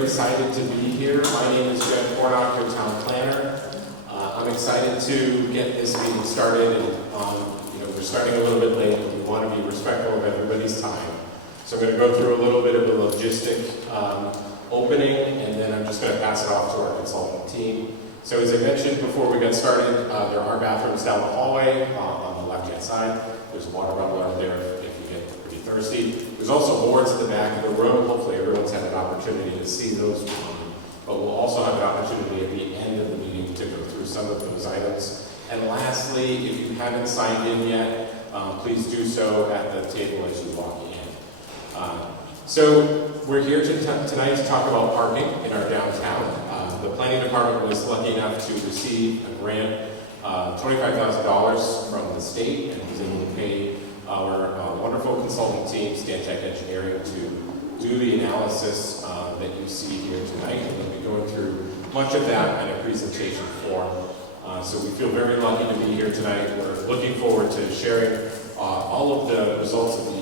very excited to be here. My name is Jed Cornock, your town planner. I'm excited to get this meeting started, and we're starting a little bit late, but we want to be respectful of everybody's time. So I'm going to go through a little bit of a logistic opening, and then I'm just going to pass it off to our consultant team. So as I mentioned before we got started, there are bathrooms down the hallway on the left-hand side. There's a water bottle out there if you get pretty thirsty. There's also boards at the back of the room. Hopefully everyone's had an opportunity to see those. But we'll also have an opportunity at the end of the meeting to go through some of those items. And lastly, if you haven't signed in yet, please do so at the table as you walk in. So we're here tonight to talk about parking in our downtown. The planning department was lucky enough to receive a grant, $25,000 from the state, and was able to pay our wonderful consulting team, Stantec Engineering, to do the analysis that you see here tonight. And we'll be going through much of that in a presentation form. So we feel very lucky to be here tonight. We're looking forward to sharing all of the results of the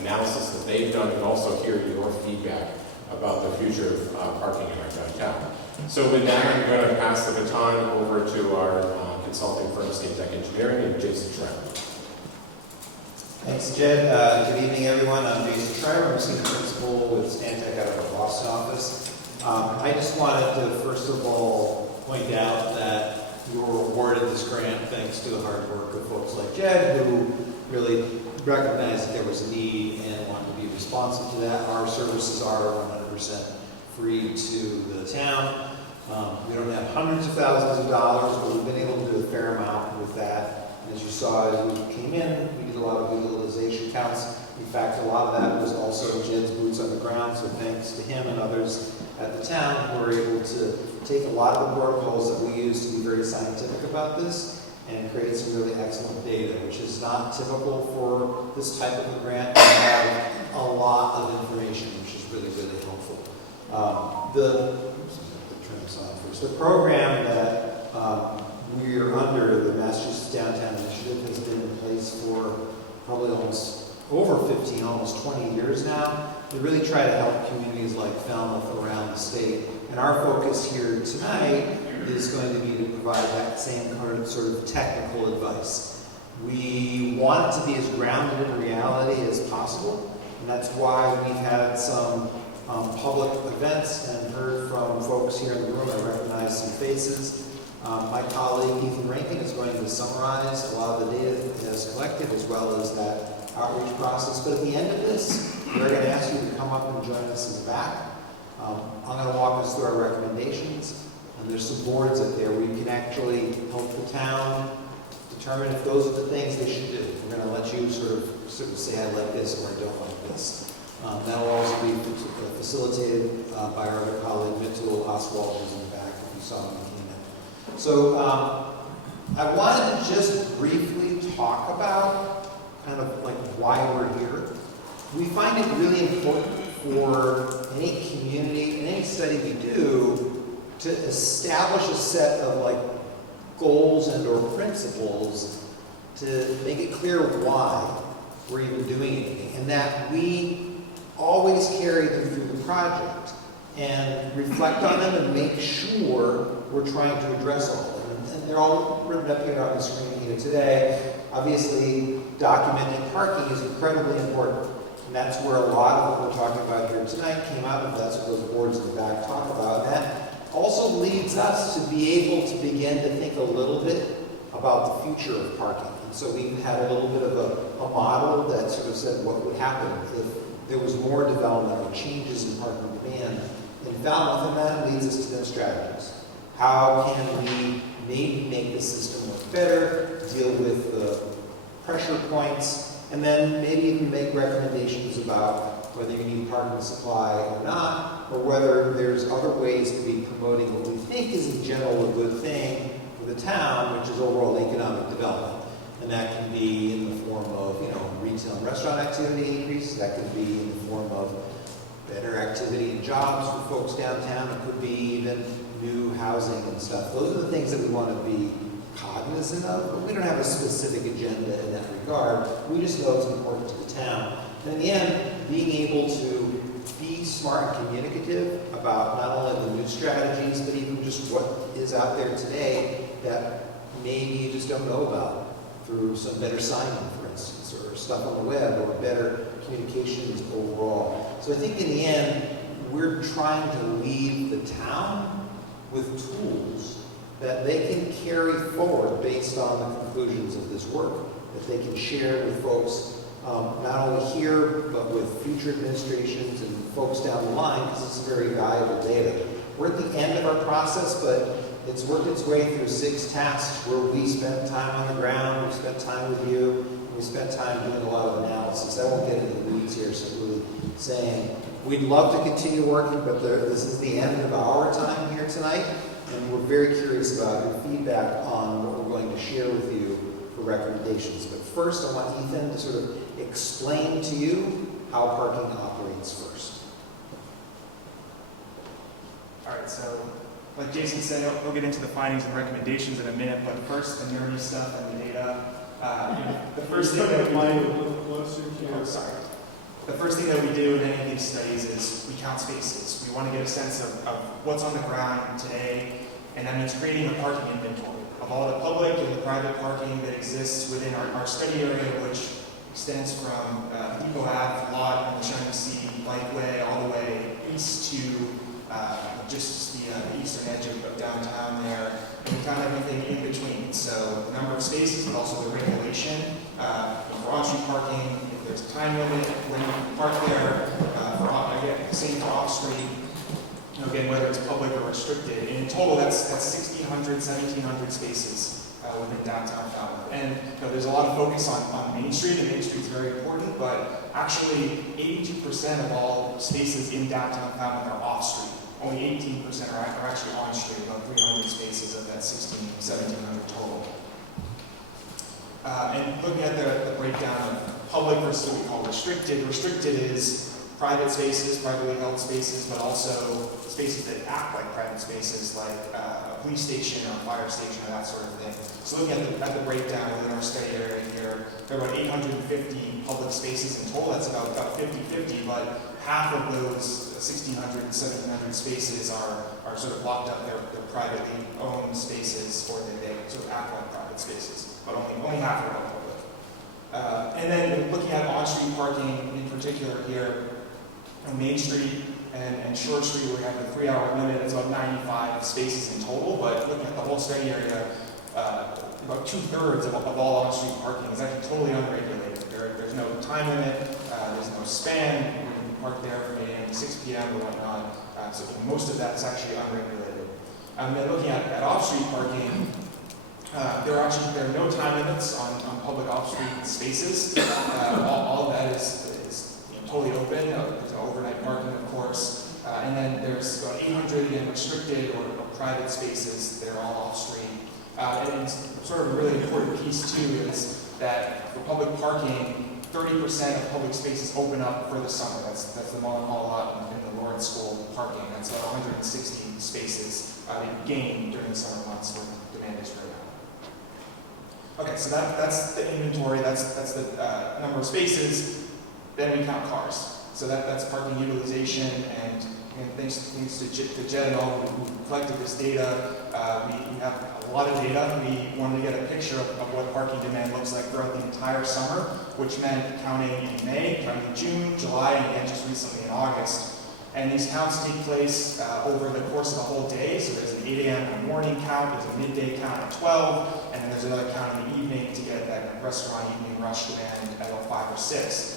analysis that they've done, and also hear your feedback about the future of parking in our downtown. So with that, I'm going to pass the baton over to our consulting firm, Stantec Engineering, and Jason Schreiber. Thanks, Jed. Good evening, everyone. I'm Jason Schreiber. I'm senior principal with Stantec out of our Boston office. I just wanted to, first of all, point out that you were awarded this grant thanks to the hard work of folks like Jed, who really recognized that there was a need and wanted to be responsive to that. Our services are 100% free to the town. We don't have hundreds of thousands of dollars, but we've been able to do a fair amount with that. And as you saw as we came in, we did a lot of utilization counts. In fact, a lot of that was also Jed's boots on the ground, so thanks to him and others at the town who were able to take a lot of the protocols that we use to be very scientific about this and create some really excellent data, which is not typical for this type of a grant. We have a lot of information, which is really, really helpful. The program that we are under, the Massachusetts Downtown Initiative, has been in place for probably almost over 15, almost 20 years now. We really try to help communities like Falmouth around the state. And our focus here tonight is going to be to provide that same kind of sort of technical advice. We want it to be as grounded in reality as possible, and that's why we've had some public events and heard from folks here in the room. I recognize some faces. My colleague Ethan Rankin is going to summarize a lot of the data that he has collected, as well as that outreach process. But at the end of this, we're going to ask you to come up and join us in the back. I'm going to walk us through our recommendations, and there's some boards up there where you can actually help the town determine if those are the things they should do. We're going to let you sort of say, I like this or I don't like this. That'll also be facilitated by our other colleague, Mitchell Oswald, who's in the back, if you saw him when he came in. So I wanted to just briefly talk about kind of like why we're here. We find it really important for any community and any study we do to establish a set of like goals and or principles to make it clear why we're even doing anything, and that we always carry them through the project and reflect on them and make sure we're trying to address all of them. And they're all written up here on the screen here today. Obviously, documenting parking is incredibly important. And that's where a lot of what we're talking about here tonight came out of. That's what those boards in the back talk about. And that also leads us to be able to begin to think a little bit about the future of parking. And so we had a little bit of a model that sort of said what would happen if there was more development or changes in parking demand in Falmouth, and that leads us to them strategies. How can we maybe make the system work better, deal with the pressure points, and then maybe even make recommendations about whether you need parking supply or not, or whether there's other ways to be promoting what we think is in general a good thing for the town, which is overall economic development. And that can be in the form of, retail and restaurant activity increases. That could be in the form of better activity and jobs for folks downtown. It could be even new housing and stuff. Those are the things that we want to be cognizant of, but we don't have a specific agenda in that regard. We just know it's important to the town. And in the end, being able to be smart and communicative about not only the new strategies, but even just what is out there today that maybe you just don't know about through some better signing, for instance, or stuff on the web, or better communications overall. So I think in the end, we're trying to leave the town with tools that they can carry forward based on the conclusions of this work, that they can share with folks, not only here, but with future administrations and folks down the line, because this is very valuable data. We're at the end of our process, but it's worked its way through 6 tasks where we spent time on the ground, we spent time with you, and we spent time doing a lot of analysis. I won't get into the weeds here, so really saying we'd love to continue working, but this is the end of our time here tonight, and we're very curious about your feedback on what we're going to share with you for recommendations. But first, I want Ethan to sort of explain to you how parking operates first. All right, so like Jason said, we'll get into the findings and recommendations in a minute, but first the nerdy stuff and the data. The first thing that The first thing that we do in any of these studies is we count spaces. We want to get a sense of what's on the ground today, and that means creating a parking inventory of all the public and the private parking that exists within our study area, which extends from Depot Ave lot on the Shining Sea Bikeway all the way east to just the eastern edge of downtown there, and we count everything in between. So the number of spaces, but also the regulation for on-street parking, if there's a time limit, when you can park there, again, same for off-street, again, whether it's public or restricted. And in total, that's 1,600, 1,700 spaces within downtown Falmouth. And there's a lot of focus on Main Street, and Main Street's very important, but actually 82% of all spaces in downtown Falmouth are off-street. Only 18% are actually on-street, about 300 spaces of that 1,700 total. And looking at the breakdown of public versus what we call restricted. Restricted is private spaces, privately held spaces, but also spaces that act like private spaces, like a police station or a fire station or that sort of thing. So looking at the breakdown within our study area here, there are about 850 public spaces in total. That's about 50-50, but half of those 1,600 and 1,700 spaces are sort of locked up. They're privately owned spaces, or they sort of act like private spaces, but only half are public. And then looking at on-street parking in particular here, on Main Street and Shore Street, where we have the 3-hour limit, it's about 95 spaces in total, but looking at the whole study area, about 2/3 of all on-street parking is actually totally unregulated. There's no time limit, there's no span, you can park there from 8 a.m. to 6 p.m. or whatnot, so most of that's actually unregulated. And then looking at off-street parking, there are no time limits on public off-street spaces. All of that is totally open. There's no overnight parking, of course. And then there's about 800 again restricted or private spaces that are all off-street. And it's sort of a really important piece too is that for public parking, 30% of public spaces open up for the summer. That's the Mullen Hall lot in the Lawrence School parking. That's about 160 spaces they gain during the summer months when demand is very high. Okay, so that's the inventory. That's the number of spaces. Then we count cars. So that's parking utilization, and thanks to Jed and all who collected this data, we have a lot of data. We wanted to get a picture of what parking demand looks like throughout the entire summer, which meant counting in May, counting in June, July, and again just recently in August. And these counts take place over the course of the whole day. So there's an 8 a.m. morning count, there's a midday count at 12, and then there's another count in the evening to get that restaurant evening rush demand at about 5 or 6.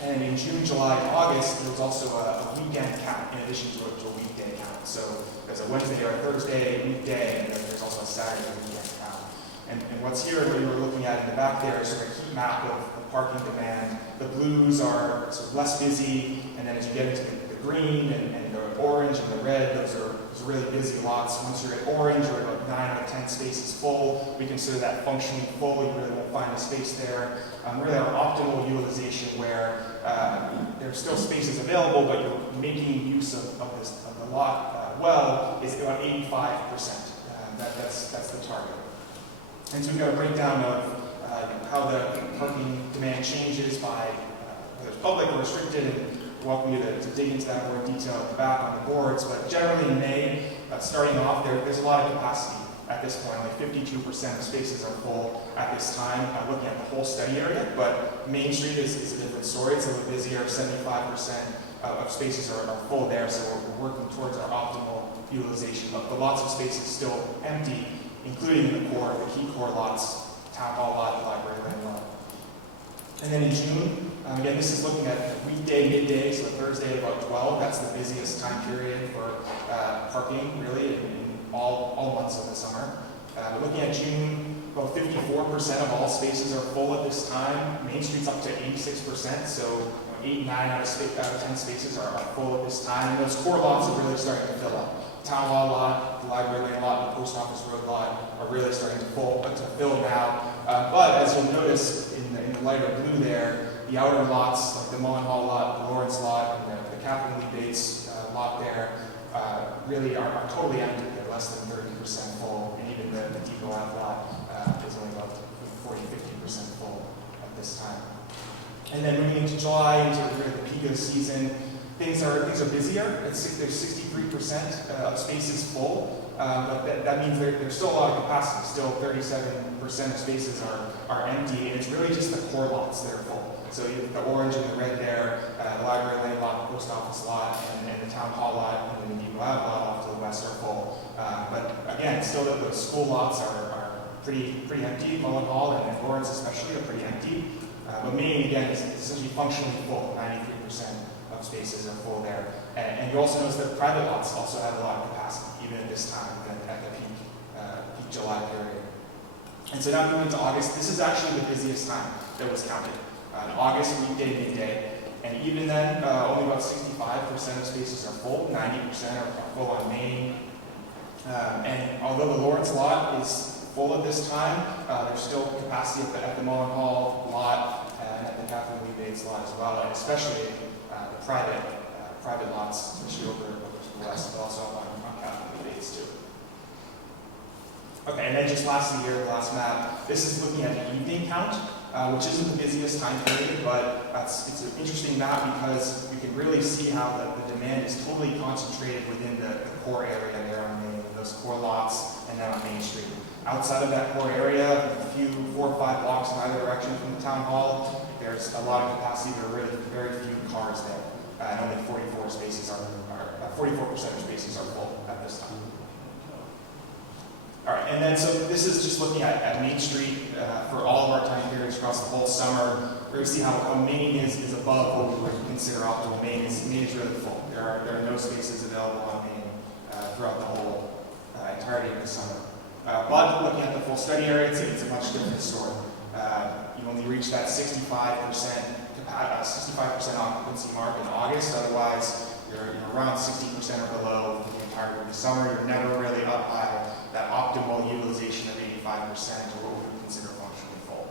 And in June, July, and August, there was also a weekend count in addition to a weekday count. So there's a Wednesday or a Thursday weekday, and there's also a Saturday weekend count. And what's here, what you were looking at in the back there, is sort of a heat map of parking demand. The blues are sort of less busy, and then as you get into the green and the orange and the red, those are really busy lots. Once you're at orange, or about 9 out of 10 spaces full, we consider that functioning full. You really won't find a space there. Really our optimal utilization where there's still spaces available, but you're making use of the lot well, is about 85%. That's the target. And so we've got a breakdown of how the parking demand changes by whether it's public or restricted, welcome you to dig into that in more detail at the back on the boards. But generally in May, starting off, there's a lot of capacity at this point. Like 52% of spaces are full at this time, looking at the whole study area. But Main Street is a different story. It's a little busier. 75% of spaces are full there, so we're working towards our optimal utilization. But lots of spaces still empty, including in the key core lots, Town Hall lot, the Library Lane lot. And then in June, again, this is looking at weekday, midday, so Thursday at about 12. That's the busiest time period for parking, really, in all months of the summer. But looking at June, about 54% of all spaces are full at this time. Main Street's up to 86%, so 8, 9 out of 10 spaces are full at this time. And those core lots are really starting to fill up. Town Hall lot, the Library Lane lot, the Post Office Road lot are really starting to fill now. But as you'll notice in the lighter blue there, the outer lots, like the Mullen Hall lot, the Lawrence lot, and the Catherine Lee Bates lot there, really are totally empty. They're less than 30% full, and even the Depot Ave lot is only about 40-50% full at this time. And then moving into July, into the peak of the season, things are busier. There's 63% of spaces full, but that means there's still a lot of capacity. Still 37% of spaces are empty, and it's really just the core lots that are full. So you have the orange and the red there, the Library Lane lot, the Post Office lot, and the Town Hall lot, and then the Depot Ave lot off to the west are full. But again, still those school lots are pretty empty. Mullen Hall and Lawrence especially are pretty empty. But Main, again, is essentially functionally full. 93% of spaces are full there. And you also notice that private lots also have a lot of capacity, even at this time, at the peak July period. And so now moving to August, this is actually the busiest time that was counted. August, weekday, midday. And even then, only about 65% of spaces are full, 90% are full on Main. And although the Lawrence lot is full at this time, there's still capacity at the Mullen Hall lot and at the Catherine Lee Bates lot as well, and especially the private lots, especially over to the west, but also on Catherine Lee Bates too. Okay, and then just lastly here, the last map, this is looking at the evening count, which isn't the busiest time period, but it's an interesting map because you can really see how the demand is totally concentrated within the core area there on Main, those core lots, and then on Main Street. Outside of that core area, a few 4 or 5 blocks in either direction from the Town Hall, there's a lot of capacity. There are really very few cars there, and only 44% of spaces are full at this time. All right, and then so this is just looking at Main Street for all of our time periods across the whole summer. We're going to see how Main is above what we would consider optimal. Main is really full. There are no spaces available on Main throughout the whole entirety of the summer. But looking at the full study area, it's a much different story. You only reach that 65% occupancy mark in August. Otherwise, you're around 60% or below the entirety of the summer. You're never really up by that optimal utilization of 85%, or what we would consider functionally full.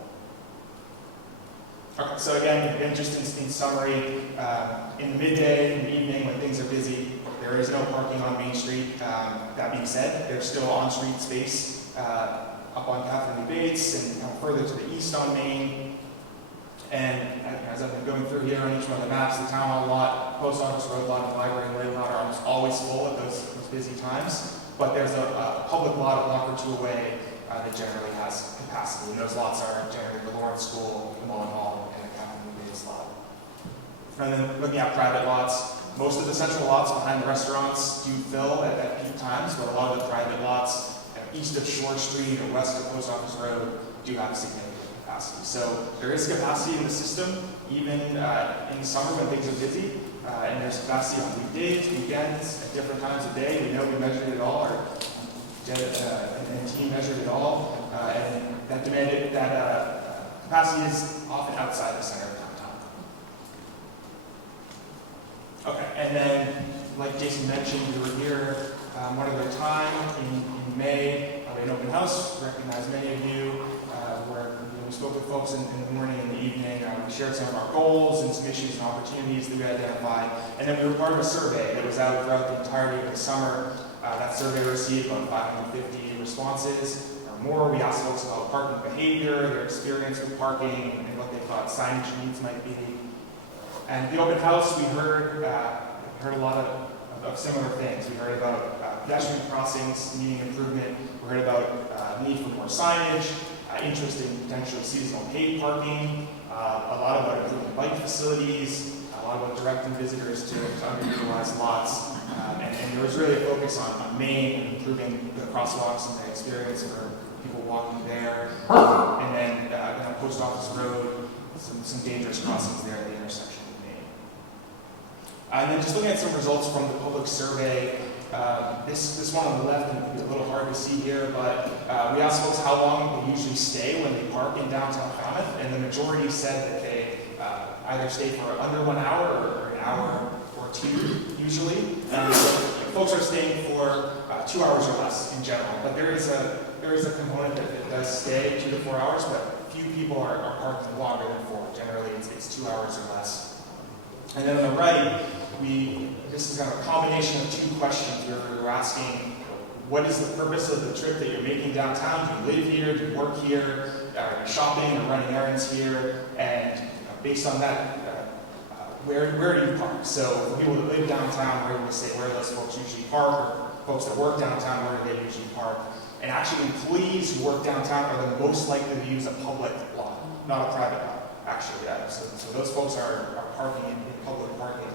Okay, so again just in summary, in the midday, in the evening, when things are busy, there is no parking on Main Street. That being said, there's still on-street space up on Catherine Lee Bates and further to the east on Main. And as I've been going through here on each one of the maps, the Town Hall lot, Post Office Road lot, and Library Lane lot are almost always full at those busy times. But there's a public lot a block or two away that generally has capacity. And those lots are generally the Lawrence School, the Mullen Hall, and the Catherine Lee Bates lot. And then looking at private lots, most of the central lots behind the restaurants do fill at peak times, but a lot of the private lots east of Shore Street or west of Post Office Road do have significant capacity. So there is capacity in the system, even in the summer when things are busy, and there's capacity on weekdays, weekends, at different times of day. We know we measured it all, our and team measured it all, and that capacity is often outside the center of downtown. Okay, and then, like Jason mentioned, we were here one other time in May at an open house. Recognize many of you where we spoke with folks in the morning and the evening. We shared some of our goals and some issues and opportunities that we identified. And then we were part of a survey that was out throughout the entirety of the summer. That survey received about 550 responses or more. We asked folks about parking behavior, their experience with parking, and what they thought signage needs might be. And at the open house, we heard a lot of similar things. We heard about pedestrian crossings needing improvement. We heard about need for more signage, interest in potential seasonal paid parking, a lot about improving bike facilities, a lot about directing visitors to underutilized lots. And there was really a focus on Main and improving the crosswalks and the experience for people walking there. And then on Post Office Road, some dangerous crossings there at the intersection of Main. And then just looking at some results from the public survey, this one on the left can be a little hard to see here, but we asked folks how long they usually stay when they park in downtown Falmouth, and the majority said that they either stay for under 1 hour or an hour or two, usually. And so folks are staying for 2 hours or less in general, but there is a component that does stay 2 to 4 hours, but few people are parking longer than 4. Generally, it's 2 hours or less. And then on the right, this is kind of a combination of 2 questions where we were asking, what is the purpose of the trip that you're making downtown? Do you live here? Do you work here? Are you shopping or running errands here? And based on that, where do you park? So for people that live downtown, we're able to say where those folks usually park, or folks that work downtown, where do they usually park? And actually, employees who work downtown are the most likely to use a public lot, not a private lot, actually. So those folks are parking in public parking.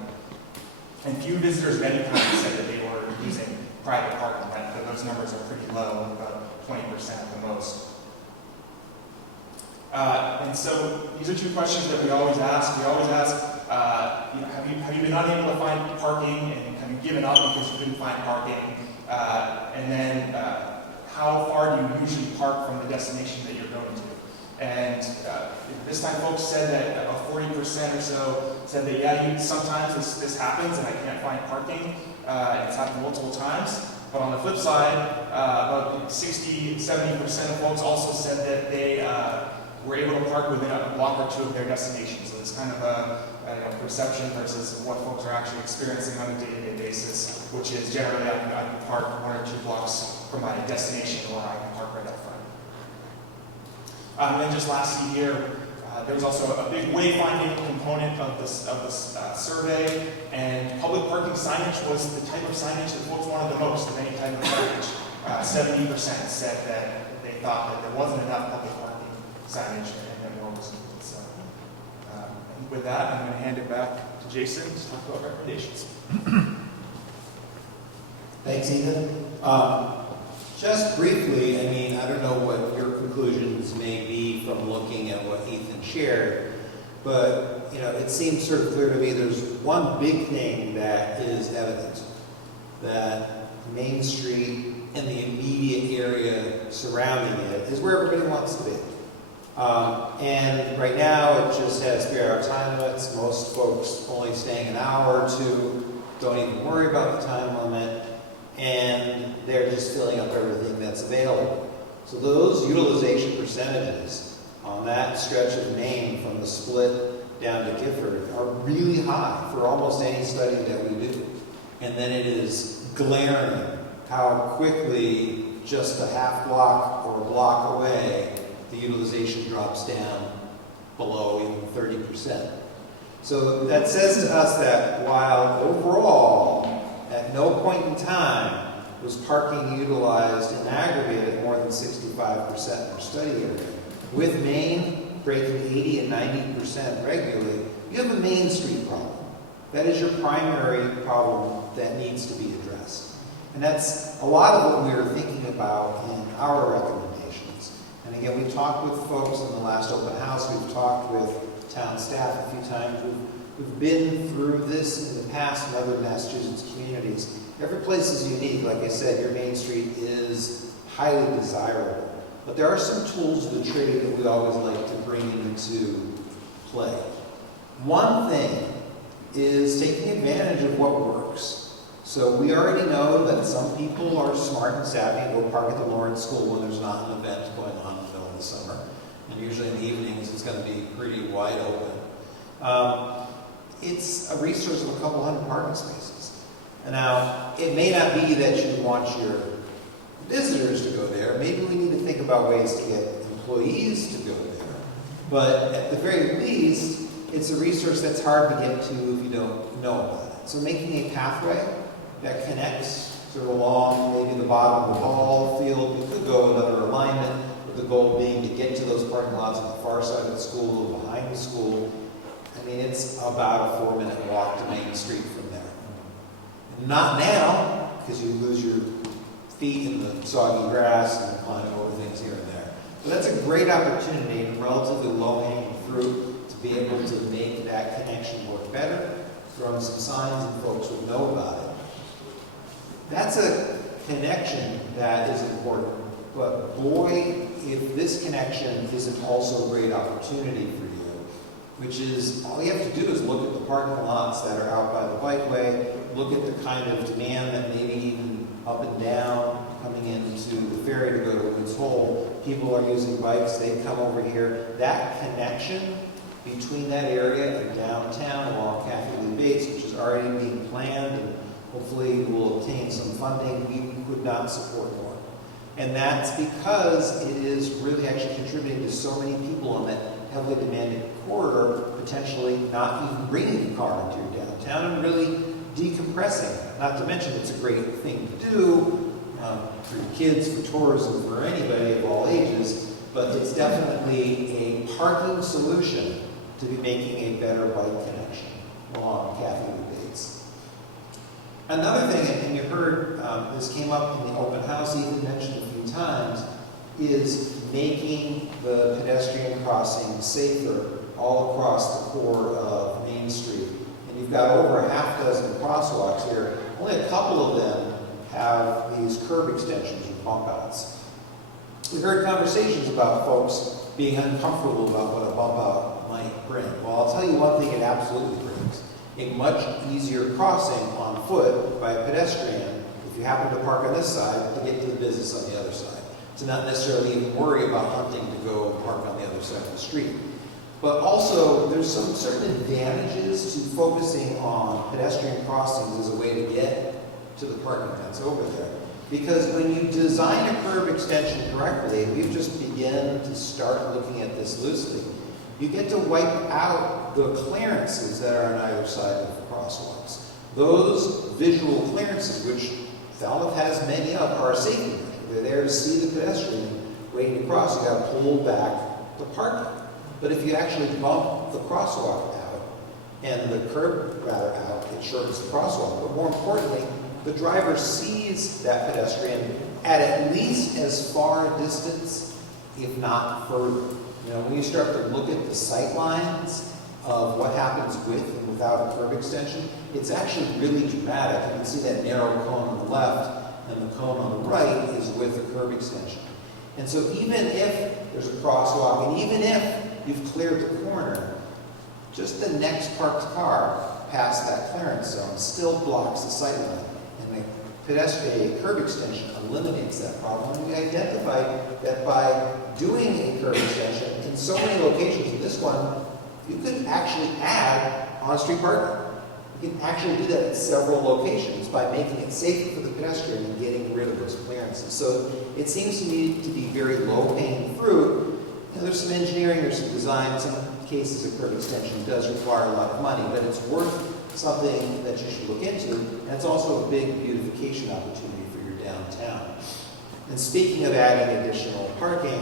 And few visitors of any kind said that they were using private parking. Those numbers are pretty low, about 20% at the most. And so these are 2 questions that we always ask. We always ask, have you been unable to find parking, and have you given up because you couldn't find parking? And then, how far do you usually park from the destination that you're going to? And this time folks said that about 40% or so said that, yeah, sometimes this happens and I can't find parking. It's happened multiple times. But on the flip side, about 60, 70% of folks also said that they were able to park within a block or 2 of their destination. So it's kind of a perception versus what folks are actually experiencing on a day-to-day basis, which is generally I can park 1 or 2 blocks from my destination, or I can park right up front. And then just lastly here, there was also a big wayfinding component of this survey, and public parking signage was the type of signage that folks wanted the most of any type of signage. 70% said that they thought that there wasn't enough public parking signage and that more was needed. So, and with that, I'm going to hand it back to Jason to talk about recommendations. Thanks, Ethan. Just briefly, I mean, I don't know what your conclusions may be from looking at what Ethan shared, but, it seems sort of clear to me there's one big thing that is evident, that Main Street and the immediate area surrounding it is where everybody wants to be. And right now, it just has 3-hour time limits. Most folks only staying an hour or 2, don't even worry about the time limit, and they're just filling up everything that's available. So those utilization percentages on that stretch of Main from the split down to Gifford are really high for almost any study that we do. And then it is glaring how quickly just a half block or a block away the utilization drops down below even 30%. So that says to us that while overall, at no point in time was parking utilized in aggregate at more than 65% per study area. With Main breaking 80 and 90% regularly, you have a Main Street problem. That is your primary problem that needs to be addressed. And that's a lot of what we were thinking about in our recommendations. And again, we talked with folks in the last open house, we've talked with town staff a few times, we've been through this in the past in other Massachusetts communities. Every place is unique. Like I said, your Main Street is highly desirable. But there are some tools of the trade that we always like to bring into play. One thing is taking advantage of what works. So we already know that some people are smart and savvy and go park at the Lawrence School when there's not an event going on in the middle of the summer. And usually in the evenings it's going to be pretty wide open. It's a resource of a couple hundred parking spaces. And now, it may not be that you want your visitors to go there. Maybe we need to think about ways to get employees to go there. But at the very least, it's a resource that's hard to get to if you don't know about it. So making a pathway that connects sort of along maybe the bottom of the ball field, we could go another alignment, with the goal being to get to those parking lots on the far side of the school or behind the school. I mean, it's about a 4-minute walk to Main Street from there. And not now, because you lose your feet in the soggy grass and climb over things here and there. But that's a great opportunity and relatively low-hanging fruit to be able to make that connection work better, throwing some signs and folks would know about it. That's a connection that is important, but boy, if this connection isn't also a great opportunity for you, which is all you have to do is look at the parking lots that are out by the bikeway, look at the kind of demand that maybe even up and down coming into the ferry to go to Woods Hole. People are using bikes, they come over here. That connection between that area and downtown along Kathy Lee Bates, which is already being planned and hopefully will obtain some funding, we could not support more. And that's because it is really actually contributing to so many people on that heavily demanded corridor, potentially not even bringing the car into your downtown and really decompressing. Not to mention it's a great thing to do for your kids, for tourism, for anybody of all ages, but it's definitely a parking solution to be making a better bike connection along Kathy Lee Bates. Another thing, and you heard this came up in the open house, even mentioned a few times, is making the pedestrian crossing safer all across the core of Main Street. And you've got over a half dozen crosswalks here. Only a couple of them have these curb extensions or bump outs. We've heard conversations about folks being uncomfortable about what a bump out might bring. Well, I'll tell you one thing it absolutely brings. A much easier crossing on foot by a pedestrian if you happen to park on this side to get to the business on the other side. To not necessarily even worry about hunting to go park on the other side of the street. But also, there's some certain advantages to focusing on pedestrian crossings as a way to get to the parking that's over there. Because when you design a curb extension correctly, and we've just begun to start looking at this loosely, you get to wipe out the clearances that are on either side of the crosswalks. Those visual clearances, which Falmouth has many of, are a safety measure. They're there to see the pedestrian waiting to cross. You got to pull back the parking. But if you actually bump the crosswalk out and the curb rather out, it shortens the crosswalk. But more importantly, the driver sees that pedestrian at least as far a distance, if not further. You know, when you start to look at the sight lines of what happens with and without a curb extension, it's actually really dramatic. You can see that narrow cone on the left, and the cone on the right is with a curb extension. And so even if there's a crosswalk, and even if you've cleared the corner, just the next parked car past that clearance zone still blocks the sight line. And the pedestrian curb extension eliminates that problem. And we identified that by doing a curb extension in so many locations, in this one, you could actually add on-street parking. You can actually do that at several locations by making it safer for the pedestrian and getting rid of those clearances. So it seems to me to be very low-hanging fruit. You know, there's some engineering, there's some design. In some cases, a curb extension does require a lot of money, but it's worth something that you should look into. And it's also a big beautification opportunity for your downtown. And speaking of adding additional parking,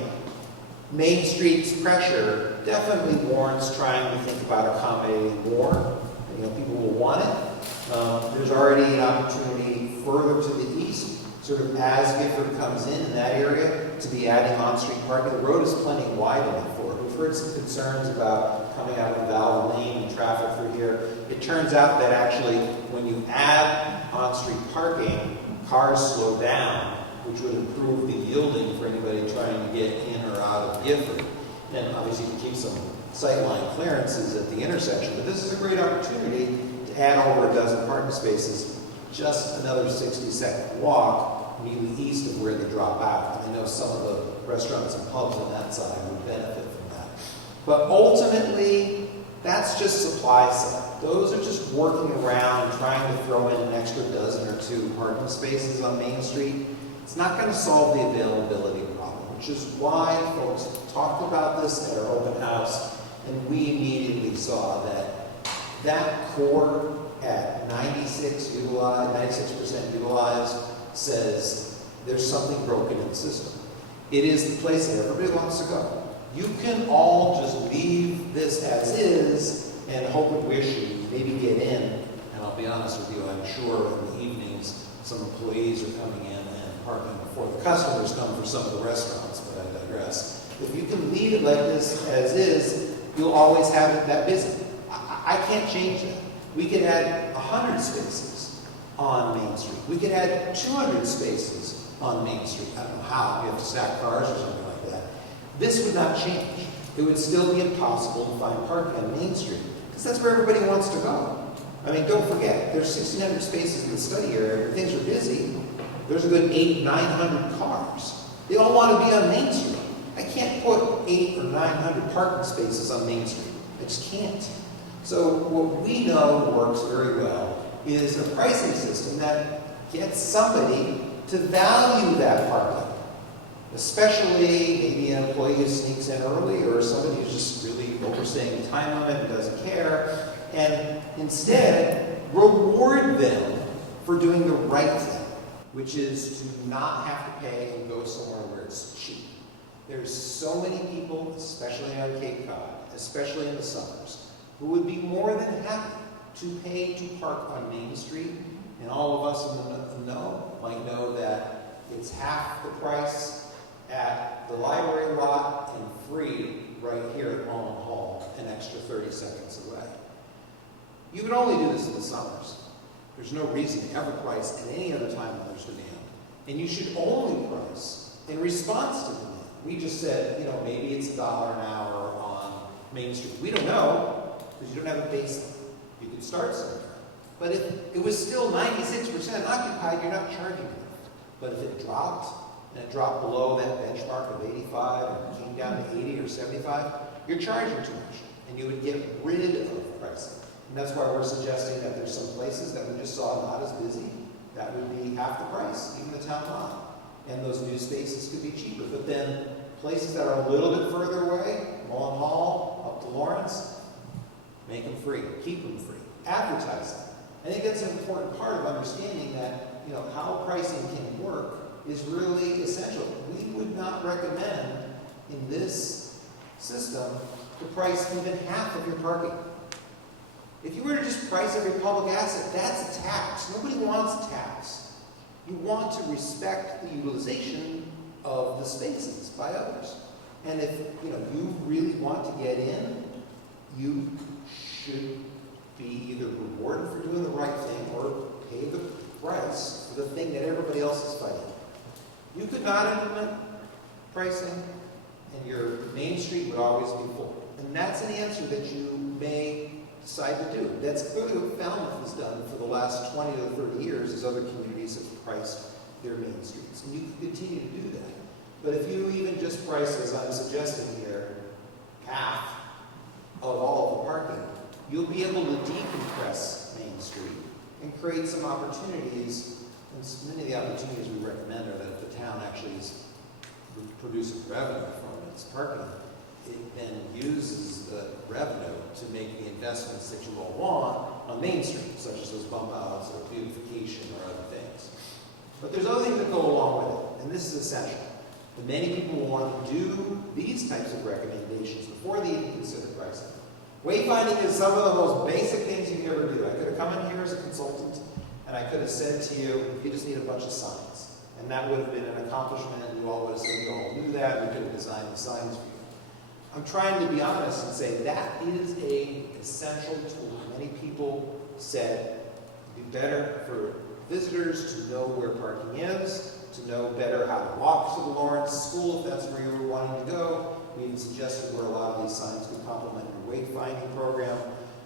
Main Street's pressure definitely warrants trying to think about accommodating more. You know, people will want it. There's already an opportunity further to the east, sort of as Gifford comes in that area, to be adding on-street parking. The road is plenty wide enough for it. We've heard some concerns about coming out of Valley Lane and traffic through here. It turns out that actually when you add on-street parking, cars slow down, which would improve the yielding for anybody trying to get in or out of Gifford. And obviously you keep some sightline clearances at the intersection, but this is a great opportunity to add over a dozen parking spaces, just another 60-second walk immediately east of where they drop out. And I know some of the restaurants and pubs on that side would benefit from that. But ultimately, that's just supply side. Those are just working around trying to throw in an extra dozen or two parking spaces on Main Street. It's not going to solve the availability problem, which is why folks talked about this at our open house. And we immediately saw that core at 96% utilized says there's something broken in the system. It is the place that everybody wants to go. You can all just leave this as is and hope and wish and maybe get in. And I'll be honest with you, I'm sure in the evenings some employees are coming in and parking before the customers come for some of the restaurants, but I digress. If you can leave it like this as is, you'll always have it that busy. I can't change that. We could add 100 spaces on Main Street. We could add 200 spaces on Main Street. I don't know how. You have to stack cars or something like that. This would not change. It would still be impossible to find parking on Main Street because that's where everybody wants to go. I mean, don't forget, there's 1,600 spaces in the study area. Things are busy. There's a good 800-900 cars. They all want to be on Main Street. I can't put 800 or 900 parking spaces on Main Street. I just can't. So what we know works very well is a pricing system that gets somebody to value that parking, especially maybe an employee who sneaks in early or somebody who's just really overstaying the time limit and doesn't care, and instead reward them for doing the right thing, which is to not have to pay and go somewhere where it's cheap. There's so many people, especially on Cape Cod, especially in the summers, who would be more than happy to pay to park on Main Street. And all of us in the know might know that it's half the price at the library lot and free right here at Falmouth Hall, an extra 30 seconds away. You would only do this in the summers. There's no reason to ever price at any other time when there's demand. And you should only price in response to demand. We just said, maybe it's $1 an hour on Main Street. We don't know, because you don't have a baseline. You could start somewhere. But if it was still 96% occupied, you're not charging enough. But if it dropped, and it dropped below that benchmark of 85, and it came down to 80 or 75, you're charging too much. And you would get rid of pricing. And that's why we're suggesting that there's some places that we just saw not as busy, that would be half the price, even the town lot. And those new spaces could be cheaper. But then places that are a little bit further away, Mullen Hall, up to Lawrence, make them free, keep them free, advertise them. I think that's an important part of understanding that, how pricing can work is really essential. We would not recommend in this system to price even half of your parking. If you were to just price every public asset, that's a tax. Nobody wants a tax. You want to respect the utilization of the spaces by others. And if you really want to get in, you should be either rewarded for doing the right thing or pay the price for the thing that everybody else is fighting. You could not implement pricing, and your Main Street would always be full. And that's an answer that you may decide to do. That's clearly what Falmouth has done for the last 20 to 30 years, as other communities have priced their Main Streets. And you can continue to do that. But if you even just price, as I'm suggesting here, half of all of the parking, you'll be able to decompress Main Street and create some opportunities. And many of the opportunities we recommend are that if the town actually is producing revenue from its parking, it then uses the revenue to make the investments that you all want on Main Street, such as those bump outs or beautification or other things. But there's other things that go along with it, and this is essential. And many people will want to do these types of recommendations before they even consider pricing. Wayfinding is some of the most basic things you can ever do. I could have come in here as a consultant, and I could have said to you, you just need a bunch of signs. And that would have been an accomplishment, and you all would have said you all knew that, we could have designed the signs for you. I'm trying to be honest and say that is an essential tool. Many people said it would be better for visitors to know where parking is, to know better how to walk to the Lawrence School if that's where you were wanting to go. We even suggested where a lot of these signs could complement your wayfinding program.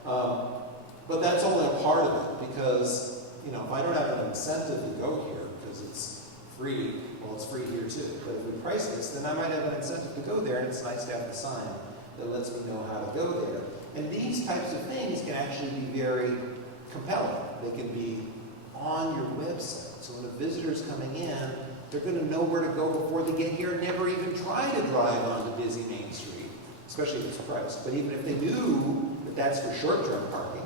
But that's only a part of it because, if I don't have an incentive to go here because it's free, well, it's free here too. But if we price this, then I might have an incentive to go there, and it's nice to have the sign that lets me know how to go there. And these types of things can actually be very compelling. They can be on your website. So when a visitor's coming in, they're going to know where to go before they get here and never even try to drive onto busy Main Street. It's especially if it's priced. But even if they knew that that's for short-term parking,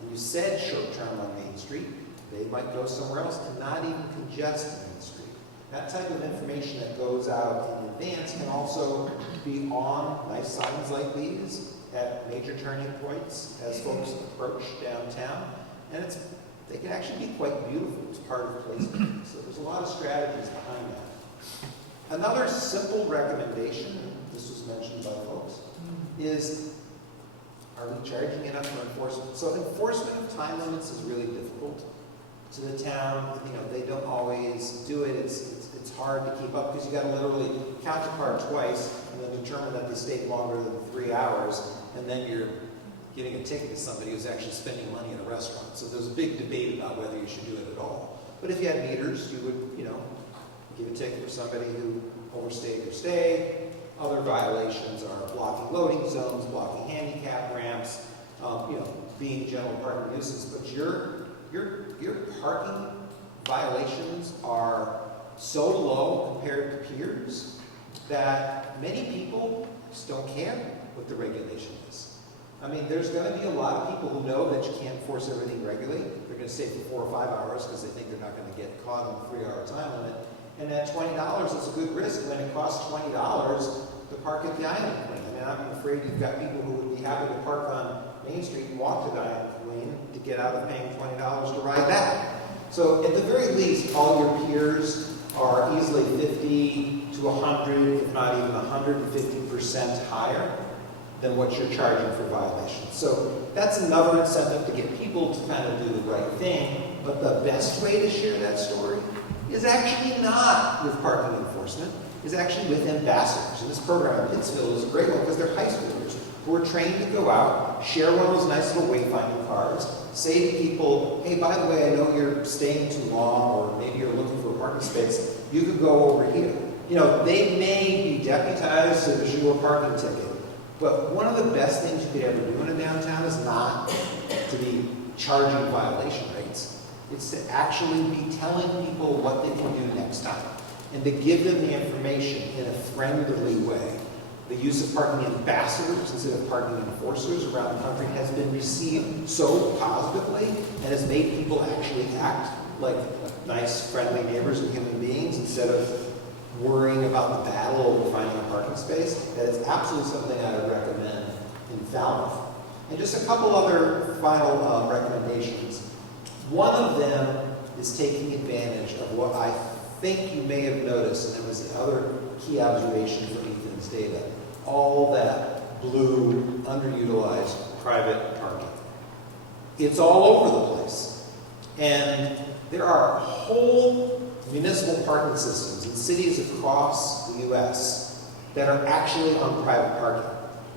and you said short-term on Main Street, they might go somewhere else and not even congest Main Street. That type of information that goes out in advance can also be on nice signs like these at major turning points as folks approach downtown. And they can actually be quite beautiful as part of placement. So there's a lot of strategies behind that. Another simple recommendation, this was mentioned by folks, is are we charging enough for enforcement? So enforcement of time limits is really difficult to the town. You know, they don't always do it. It's hard to keep up because you got to literally count your car twice and then determine that they stayed longer than 3 hours, and then you're giving a ticket to somebody who's actually spending money in a restaurant. So there's a big debate about whether you should do it at all. But if you had meters, you would, you know, give a ticket for somebody who overstayed their stay. Other violations are blocking loading zones, blocking handicap ramps, you know, being general parking nuisance. But your parking violations are so low compared to peers that many people just don't care what the regulation is. I mean, there's going to be a lot of people who know that you can't force everything regularly. They're going to stay for 4 or 5 hours because they think they're not going to get caught on the 3-hour time limit. And at $20, it's a good risk when it costs $20 to park at the Island Lane. I mean, I'm afraid you've got people who would be happy to park on Main Street and walk to the Island Lane to get out of paying $20 to ride back. So at the very least, all your peers are easily 50 to 100, if not even 150% higher than what you're charging for violations. So that's another incentive to get people to kind of do the right thing. But the best way to share that story is actually not with parking enforcement, is actually with ambassadors. And this program at Pittsfield is a great one because they're high schoolers who are trained to go out, share one of those nice little wayfinding cards, say to people, hey, by the way, I know you're staying too long, or maybe you're looking for a parking space. You could go over here. You know, they may be deputized to issue you a parking ticket, but one of the best things you could ever do in a downtown is not to be charging violation rates. It's to actually be telling people what they can do next time and to give them the information in a friendly way. The use of parking ambassadors instead of parking enforcers around the country has been received so positively and has made people actually act like nice, friendly neighbors and human beings instead of worrying about the battle over finding a parking space. That is absolutely something I would recommend in Falmouth. And just a couple other final recommendations. One of them is taking advantage of what I think you may have noticed, and it was the other key observation from Ethan's data, all that blue, underutilized private parking. It's all over the place. And there are whole municipal parking systems in cities across the U.S. that are actually on private parking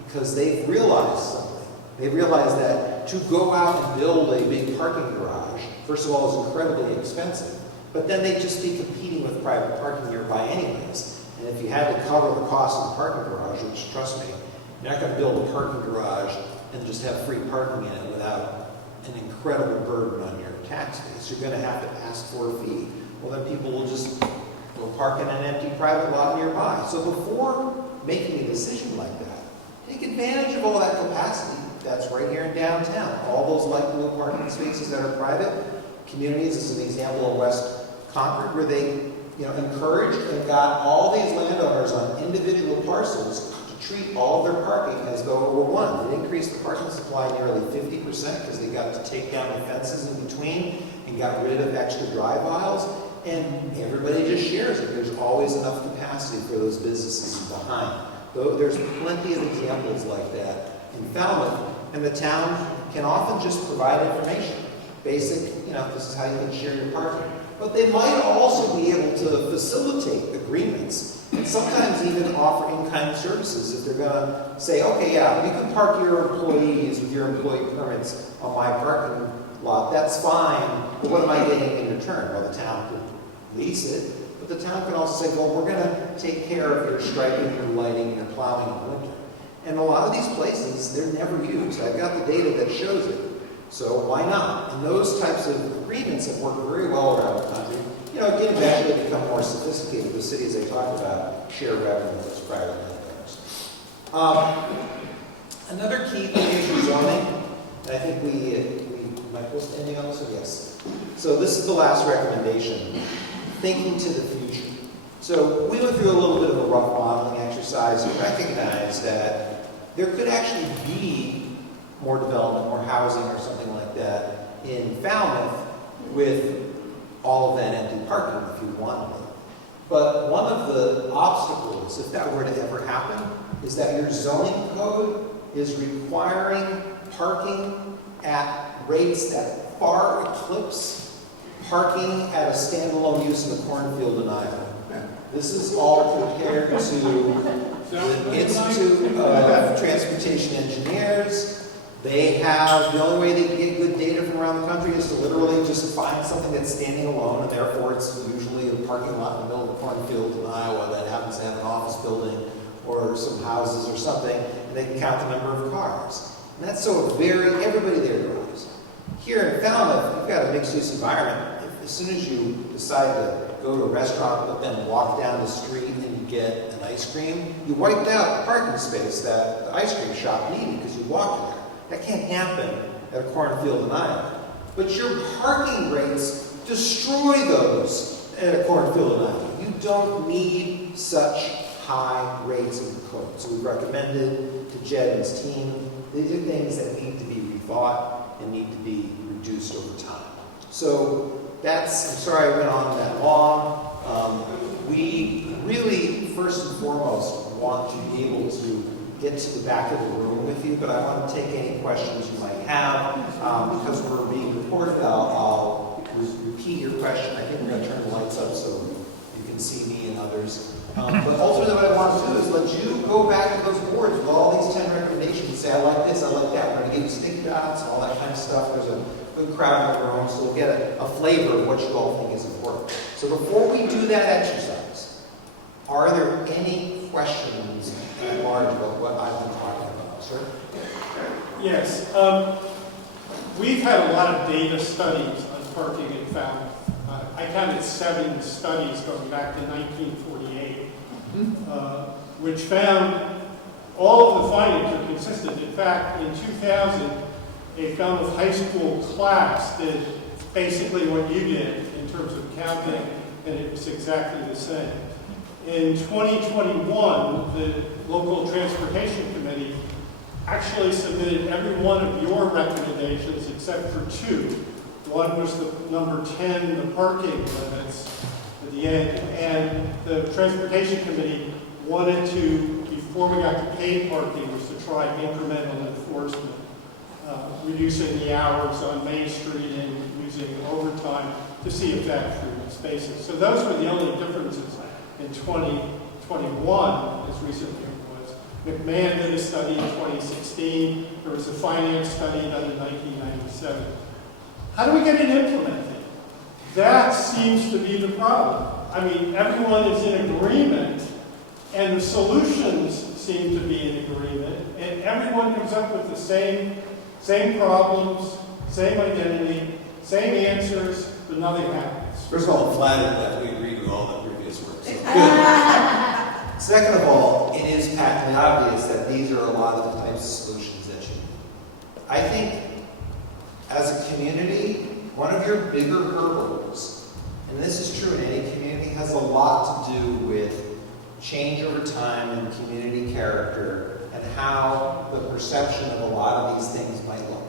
because they've realized something. They realize that to go out and build a big parking garage, first of all, is incredibly expensive, but then they'd just be competing with private parking nearby anyways. And if you had to cover the cost of the parking garage, which, trust me, you're not going to build a parking garage and just have free parking in it without an incredible burden on your tax base. You're going to have to ask for a fee. Well, then people will just go park in an empty private lot nearby. So before making a decision like that, take advantage of all that capacity that's right here in downtown. All those light blue parking spaces that are private. Communities, this is an example of West Concord, where they encouraged and got all these landowners on individual parcels to treat all of their parking as though it were one. It increased the parking supply nearly 50% because they got to take down the fences in between and got rid of extra drive aisles. And everybody just shares it. There's always enough capacity for those businesses behind. Though there's plenty of examples like that in Falmouth, and the town can often just provide information. Basic, this is how you can share your parking. But they might also be able to facilitate agreements and sometimes even offer in-kind services if they're going to say, okay, yeah, you can park your employees with your employee permits on my parking lot. That's fine, but what am I getting in return? Well, the town could lease it, but the town can also say, well, we're going to take care of your striping, your lighting, your plowing in the winter. And a lot of these places, they're never used. I've got the data that shows it. So why not? And those types of agreements have worked very well around the country. Again, eventually become more sophisticated. The cities I talked about share revenue with those private landowners. Another key thing is your zoning, and I think we might post anything on this, or yes. So this is the last recommendation, thinking to the future. So we went through a little bit of a rough modeling exercise and recognized that there could actually be more development, more housing or something like that in Falmouth with all of that empty parking if you wanted it. But one of the obstacles, if that were to ever happen, is that your zoning code is requiring parking at rates that far eclipse parking at a standalone use in the cornfield in Iowa. This is all compared to the Institute of Transportation Engineers. They have, the only way they can get good data from around the country is to literally just find something that's standing alone, and therefore it's usually a parking lot in the middle of the cornfield in Iowa that happens to have an office building or some houses or something, and they can count the number of cars. And that's so everybody there drives. Here in Falmouth, you've got a mixed-use environment. As soon as you decide to go to a restaurant but then walk down the street and you get an ice cream, you wiped out the parking space that the ice cream shop needed because you walked there. That can't happen at a cornfield in Iowa. But your parking rates destroy those at a cornfield in Iowa. You don't need such high rates in the code. So we recommended to Jed and his team, these are things that need to be rethought and need to be reduced over time. So that's, I'm sorry I went on that long. We really, first and foremost, want to be able to get to the back of the room with you, but I want to take any questions you might have. Because we're being recorded, I'll repeat your question. I think we're going to turn the lights up so you can see me and others. But ultimately what I want to do is let you go back to those boards with all these 10 recommendations and say, I like this, I like that. We're going to give you sticky dots and all that kind of stuff. There's a good crowd in the room, so we'll get a flavor of what you all think is important. So before we do that exercise, are there any questions at large about what I've been talking about, sir? Yes. We've had a lot of data studies on parking in Falmouth. I counted 7 studies going back to 1948, which found all of the findings are consistent. In fact, in 2000, a Falmouth high school class did basically what you did in terms of counting, and it was exactly the same. In 2021, the local transportation committee actually submitted every one of your recommendations except for 2. One was the number 10, the parking limits at the end, and the transportation committee wanted to, before we got to paid parking, was to try incremental enforcement, reducing the hours on Main Street and using overtime to see if that drew spaces. So those were the only differences in 2021, as recently as McMahon did a study in 2016. There was a finance study done in 1997. How do we get it implemented? That seems to be the problem. I mean, everyone is in agreement, and the solutions seem to be in agreement, and everyone comes up with the same problems, same identity, same answers, but nothing happens. First of all, I'm flattered that we agreed with all the previous work. So good. Second of all, it is patently obvious that these are a lot of the types of solutions that you need. I think, as a community, one of your bigger hurdles, and this is true in any community, has a lot to do with change over time and community character and how the perception of a lot of these things might look.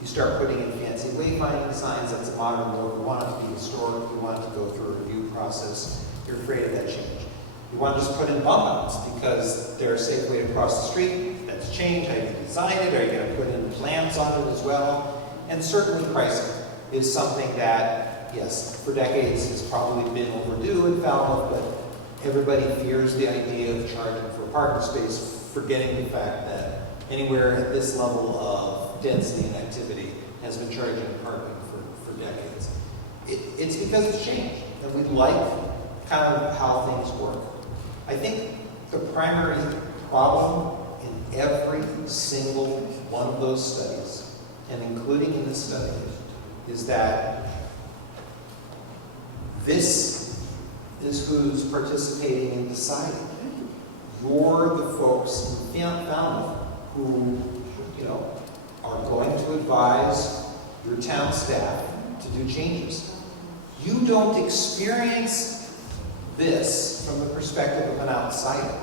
You start putting in fancy wayfinding signs, that's a modern look. You want it to be historic, you want it to go through a review process. You're afraid of that change. You want to just put in bump outs because they're a safe way to cross the street. That's change. How you design it? Are you going to put in plants on it as well? And certainly pricing is something that, yes, for decades has probably been overdue in Falmouth, but everybody fears the idea of charging for a parking space, forgetting the fact that anywhere at this level of density and activity has been charging parking for decades. It's because it's changed, and we like kind of how things work. I think the primary problem in every single one of those studies, and including in this study, is that this is who's participating in deciding. you're the folks in Falmouth who, are going to advise your town staff to do changes. You don't experience this from the perspective of an outsider.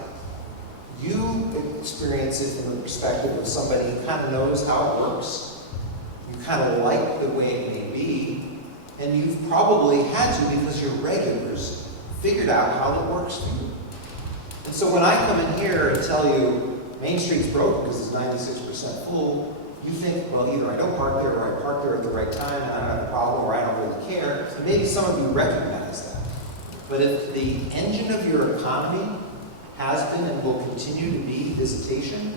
You experience it from the perspective of somebody who kind of knows how it works. You kind of like the way it may be, and you've probably had to, because you're regulars, figured out how it works for you. And so when I come in here and tell you Main Street's broken because it's 96% full, you think, well, either I don't park there or I park there at the right time and I don't have a problem, or I don't really care. And maybe some of you recognize that. But if the engine of your economy has been and will continue to be visitation,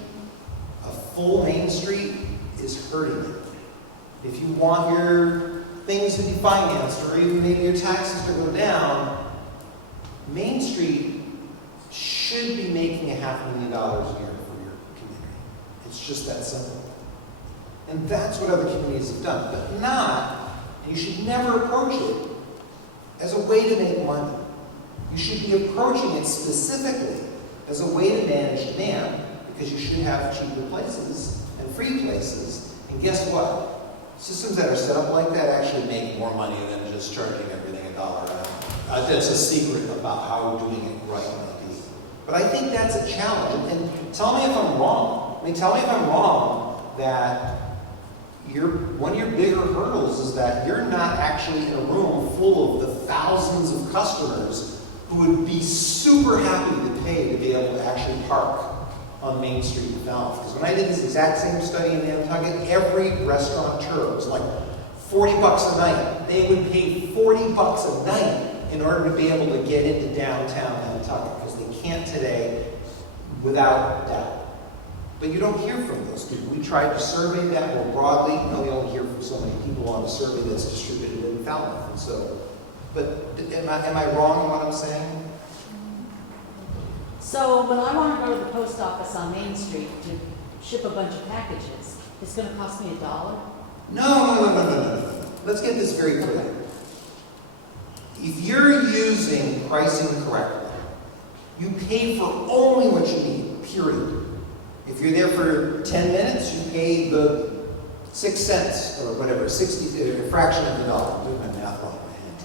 a full Main Street is hurting you. If you want your things to be financed, or even maybe your taxes to go down, Main Street should be making $500,000 a year for your community. It's just that simple. And that's what other communities have done, but not, and you should never approach it as a way to make money. You should be approaching it specifically as a way to manage demand, because you should have cheaper places and free places. And guess what? Systems that are set up like that actually make more money than just charging everything $1. That's a secret about how doing it right might be. But I think that's a challenge. And tell me if I'm wrong. Tell me if I'm wrong that one of your bigger hurdles is that you're not actually in a room full of the thousands of customers who would be super happy to pay to be able to actually park on Main Street in Falmouth. Because when I did this exact same study in Nantucket, every restaurateur was like $40 a night. They would pay $40 a night in order to be able to get into downtown Nantucket, because they can't today, without doubt. But you don't hear from those people. We tried to survey that more broadly. We only hear from so many people on the survey that's distributed in Falmouth. And so, but am I wrong in what I'm saying? So when I want to go to the post office on Main Street to ship a bunch of packages, it's going to cost me $1? No. Let's get this very clear. If you're using pricing correctly, you pay for only what you need, period. If you're there for 10 minutes, you pay the 6 cents or whatever, a fraction of the dollar. I'm doing my math wrong,